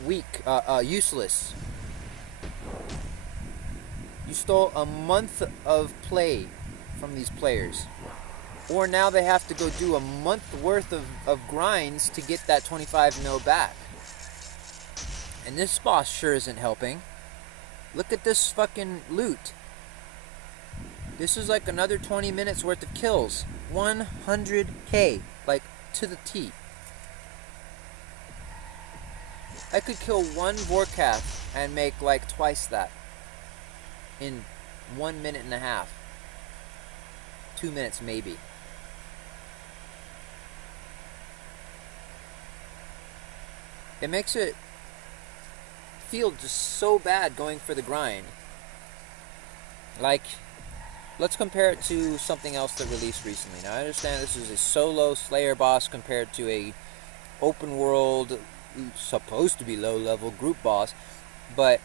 weak, useless. You stole a month of play from these players. Or now they have to go do a month worth of grinds to get that 25 mil back. And this boss sure isn't helping. Look at this fucking loot. This is like another 20 minutes worth of kills. 100k, like to the T. I could kill one Vorkath and make like twice that in 1 minute and a half. 2 minutes maybe. It makes it feel just so bad going for the grind. Like, let's compare it to something else that released recently. Now I understand this is a solo Slayer boss compared to a open world, supposed to be low level group boss, but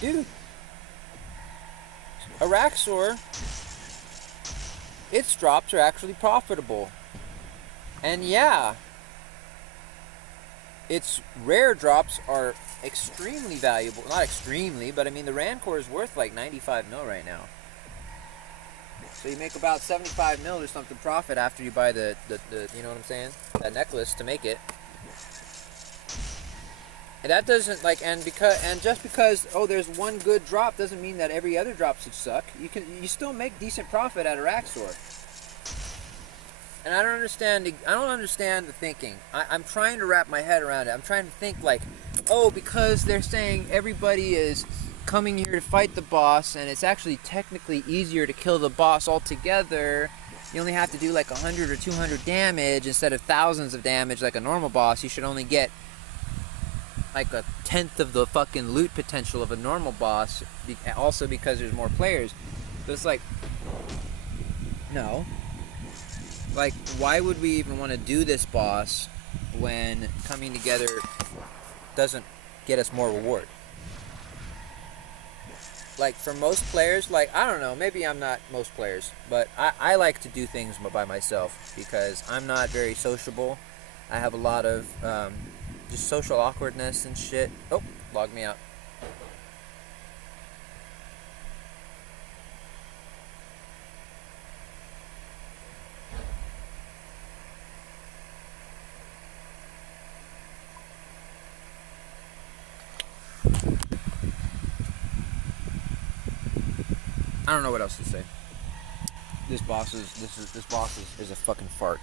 dude, Araxor, its drops are actually profitable. And yeah, its rare drops are extremely valuable. Not extremely, but I mean the Rancor is worth like 95 mil right now. So you make about 75 mil or something profit after you buy the you know what I'm saying? That necklace to make it. And that doesn't like and just because there's one good drop doesn't mean that every other drop should suck. You still make decent profit at Araxor. And I don't understand the thinking. I'm trying to wrap my head around it. I'm trying to think like, because they're saying everybody is coming here to fight the boss and it's actually technically easier to kill the boss altogether. You only have to do like 100 or 200 damage instead of thousands of damage like a normal boss. You should only get like a tenth of the fucking loot potential of a normal boss, also because there's more players. So it's like, no. Like, why would we even want to do this boss when coming together doesn't get us more reward? Like, for most players, like, I don't know, maybe I'm not most players, but I like to do things by myself because I'm not very sociable. I have a lot of just social awkwardness and shit. Oh, logged me out. I don't know what else to say. This boss is a fucking fart.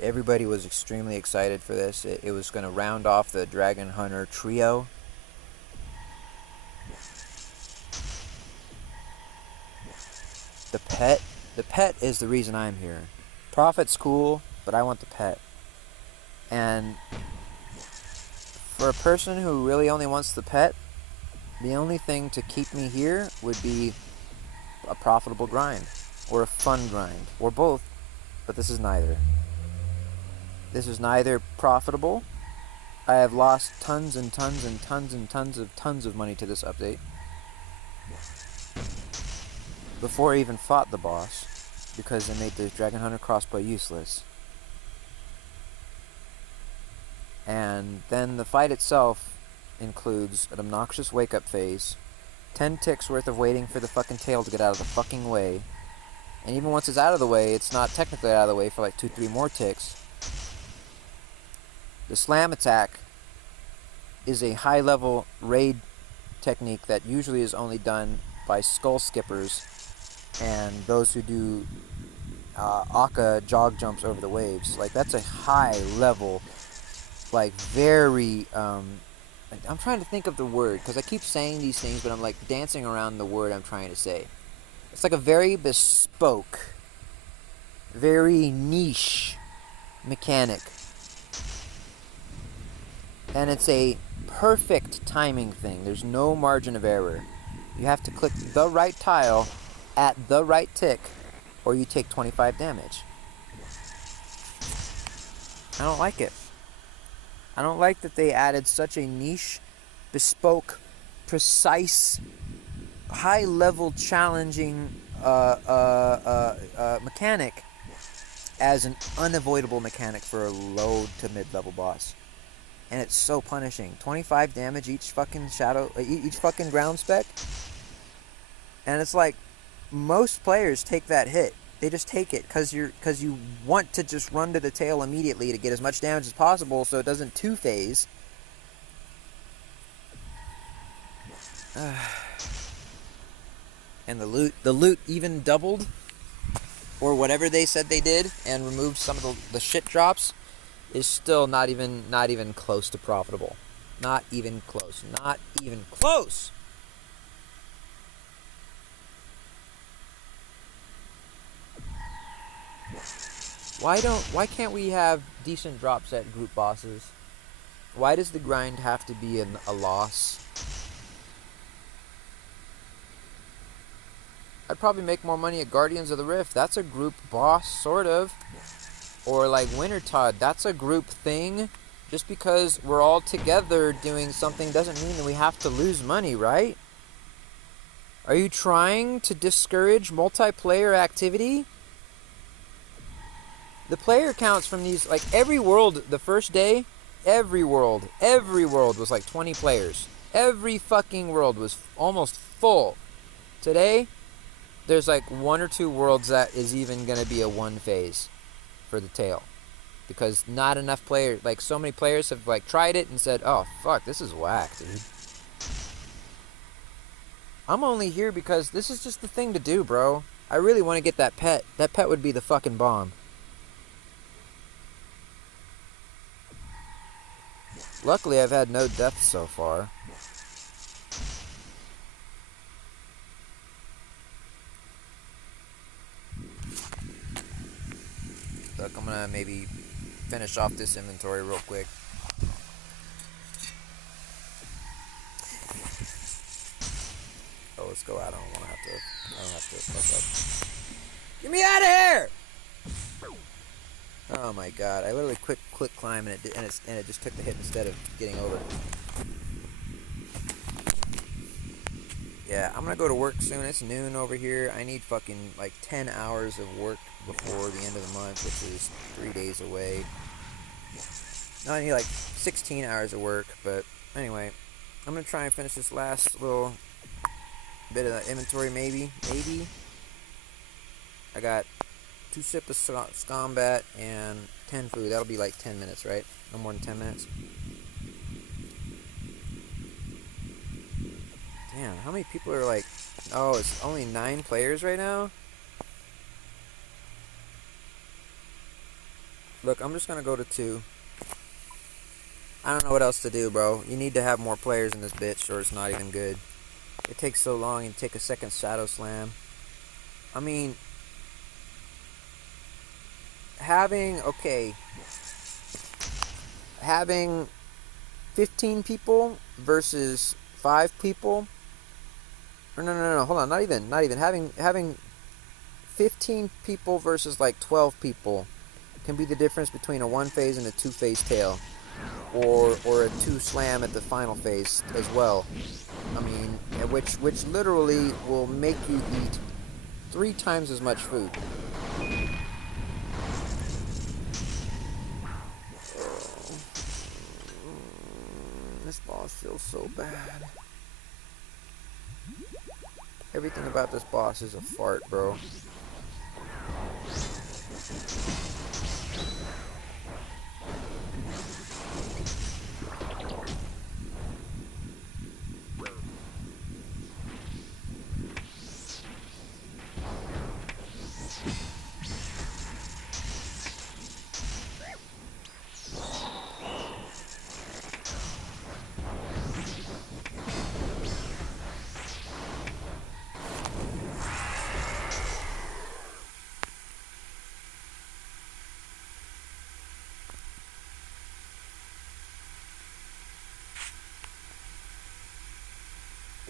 Everybody was extremely excited for this. It was going to round off the Dragon Hunter trio. The pet is the reason I'm here. Profit's cool, but I want the pet. And for a person who really only wants the pet, the only thing to keep me here would be a profitable grind, or a fun grind, or both, but this is neither. This is neither profitable. I have lost tons and tons and tons and tons of money to this update before I even fought the boss, because they made the Dragon Hunter crossbow useless. And then the fight itself includes an obnoxious wake-up phase, 10 ticks worth of waiting for the fucking tail to get out of the fucking way, and even once it's out of the way, it's not technically out of the way for like 2-3 more ticks. The slam attack is a high-level raid technique that usually is only done by skull skippers and those who do Akka jog jumps over the waves. Like, that's a high-level, like, very, I'm trying to think of the word, because I keep saying these things, but I'm, like, dancing around the word I'm trying to say. It's like a very bespoke, very niche mechanic And it's a perfect timing thing. There's no margin of error. You have to click the right tile at the right tick, or you take 25 damage. I don't like it. I don't like that they added such a niche, bespoke, precise, high-level challenging mechanic as an unavoidable mechanic for a low to mid-level boss. And it's so punishing. 25 damage each fucking each fucking ground spec. And it's like, most players take that hit. They just take it because you want to just run to the tail immediately to get as much damage as possible so it doesn't two-phase. And the loot even doubled, or whatever they said they did, and removed some of the shit drops, is still not even close to profitable. Not even close. Not even close. Why can't we have decent drops at group bosses? Why does the grind have to be a loss? I'd probably make more money at Guardians of the Rift. That's a group boss, sort of. Or like Wintertod, that's a group thing. Just because we're all together doing something doesn't mean that we have to lose money, right? Are you trying to discourage multiplayer activity? The player counts from these, like every world, the first day, every world was like 20 players. Every fucking world was almost full. Today, there's like 1 or 2 worlds that is even going to be a one phase for the tail. Because not enough players, like so many players have like tried it and said, oh fuck, this is whack, dude. I'm only here because this is just the thing to do, bro. I really want to get that pet. That pet would be the fucking bomb. Luckily, I've had no deaths so far. Look, I'm gonna maybe finish off this inventory real quick. Oh, let's go out. I don't have to fuck up. Get me out of here! Oh my god! I literally quick climb and it just took the hit instead of getting over. Yeah, I'm gonna go to work soon. It's noon over here. I need fucking like 10 hours of work before the end of the month, which is 3 days away. No, I need like 16 hours of work, but anyway, I'm gonna try and finish this last little bit of inventory, maybe. I got 2 sip of scombat and 10 food. That'll be like 10 minutes, right? No more than 10 minutes. Damn, how many people are like... Oh, it's only 9 players right now? Look, I'm just gonna go to 2. I don't know what else to do, bro. You need to have more players in this bitch or it's not even good. It takes so long and take a second Shadow Slam. I mean... Having 15 people versus 5 people, or no, hold on, not even having 15 people versus like 12 people can be the difference between a 1 phase and a 2 phase tail, or a 2 slam at the final phase as well. I mean, which literally will make you eat 3 times as much food. This boss feels so bad. Everything about this boss is a fart, bro.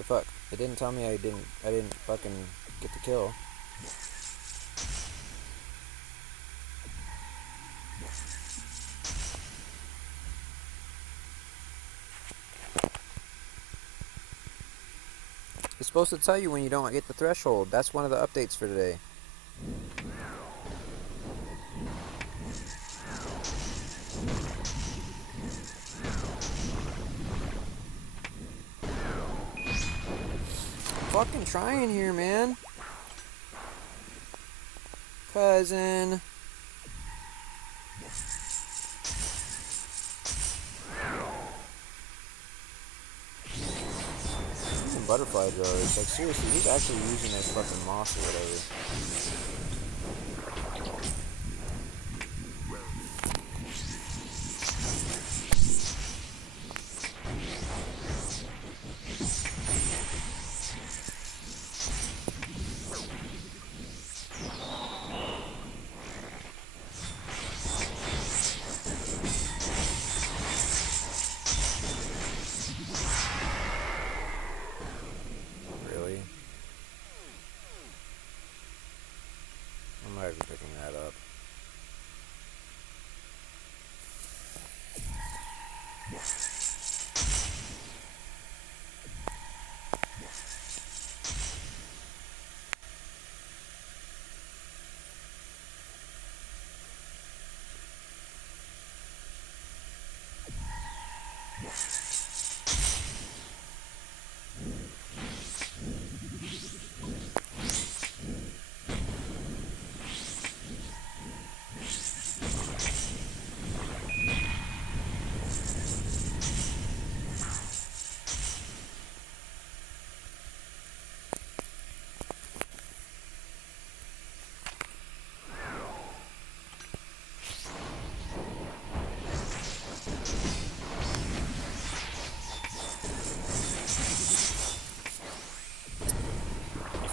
The fuck? It didn't tell me I didn't fucking get the kill. It's supposed to tell you when you don't get the threshold. That's one of the updates for today. I'm fucking trying here, man. Cousin. Butterfly jars. Like, seriously, he's actually using this fucking moss or whatever. Really? I might be picking that up.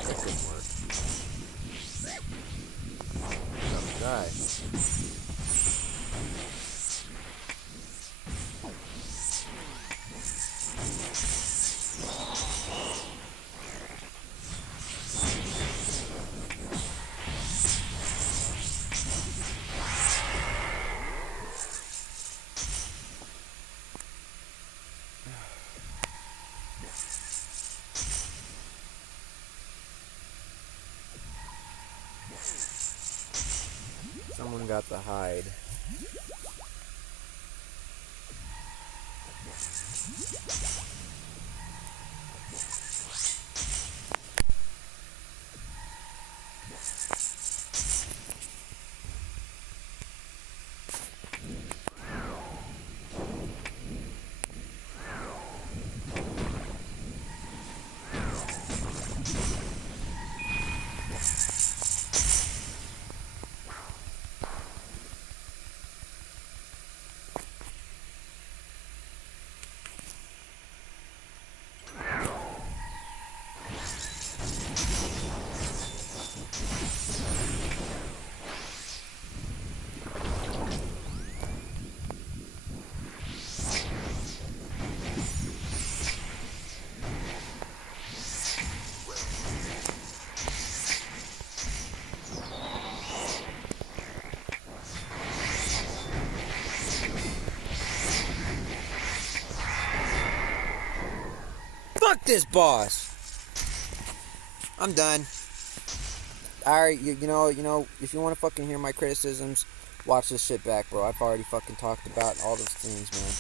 That couldn't work. Die. Someone got the hide. Fuck this boss. I'm done. Alright, you know, if you want to fucking hear my criticisms, watch this shit back, bro. I've already fucking talked about all those things, man.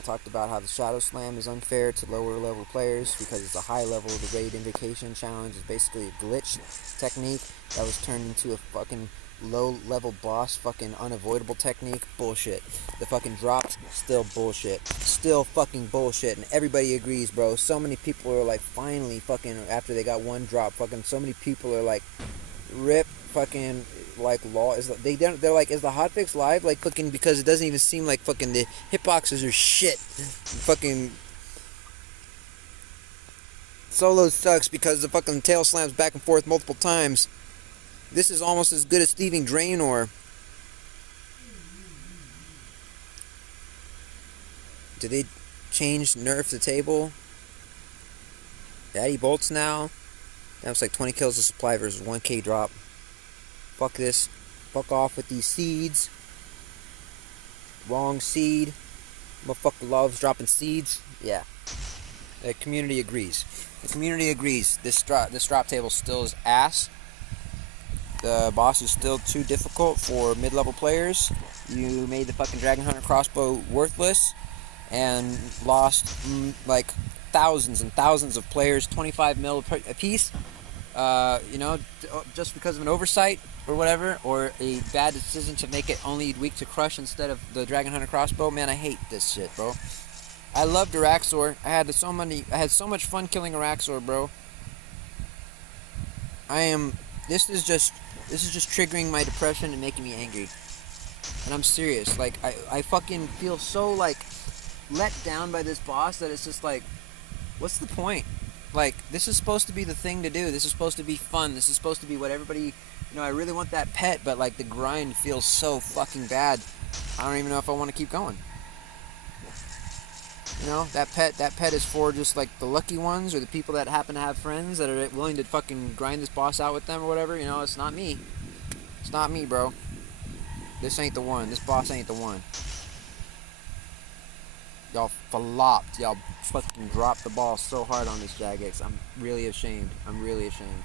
I talked about how the Shadow Slam is unfair to lower level players because it's a high level. The Raid Invocation Challenge is basically a glitch technique that was turned into a fucking low level boss fucking unavoidable technique. Bullshit. The fucking drops, still bullshit. Still fucking bullshit. And everybody agrees, bro. So many people are like, finally fucking, after they got one drop, fucking so many people are like, rip fucking like law is they're like, is the hotfix live? Like fucking, because it doesn't even seem like fucking the hitboxes are shit. Fucking solo sucks because the fucking tail slams back and forth multiple times. This is almost as good as thieving Draenor. Did they nerf the table? Daddy bolts now. That was like 20 kills of supply versus 1k drop. Fuck this. Fuck off with these seeds. Wrong seed. Motherfucker loves dropping seeds. Yeah. The community agrees. The community agrees. This drop table still is ass. The boss is still too difficult for mid-level players. You made the fucking Dragon Hunter crossbow worthless and lost like thousands and thousands of players, 25 mil a piece. You know, just because of an oversight or whatever, or a bad decision to make it only weak to crush instead of the Dragon Hunter crossbow. Man, I hate this shit, bro. I loved Araxor. I had so much fun killing Araxor, bro. This is just triggering my depression and making me angry. And I'm serious. Like, I fucking feel so, like, let down by this boss that it's just like, what's the point? Like, this is supposed to be the thing to do. This is supposed to be fun. This is supposed to be what everybody, you know, I really want that pet, but, like, the grind feels so fucking bad. I don't even know if I want to keep going. You know, that pet is for just, like, the lucky ones or the people that happen to have friends that are willing to fucking grind this boss out with them or whatever. You know, it's not me. It's not me, bro. This ain't the one. This boss ain't the one. Y'all flopped. Y'all fucking dropped the ball so hard on this Jagex. I'm really ashamed. I'm really ashamed.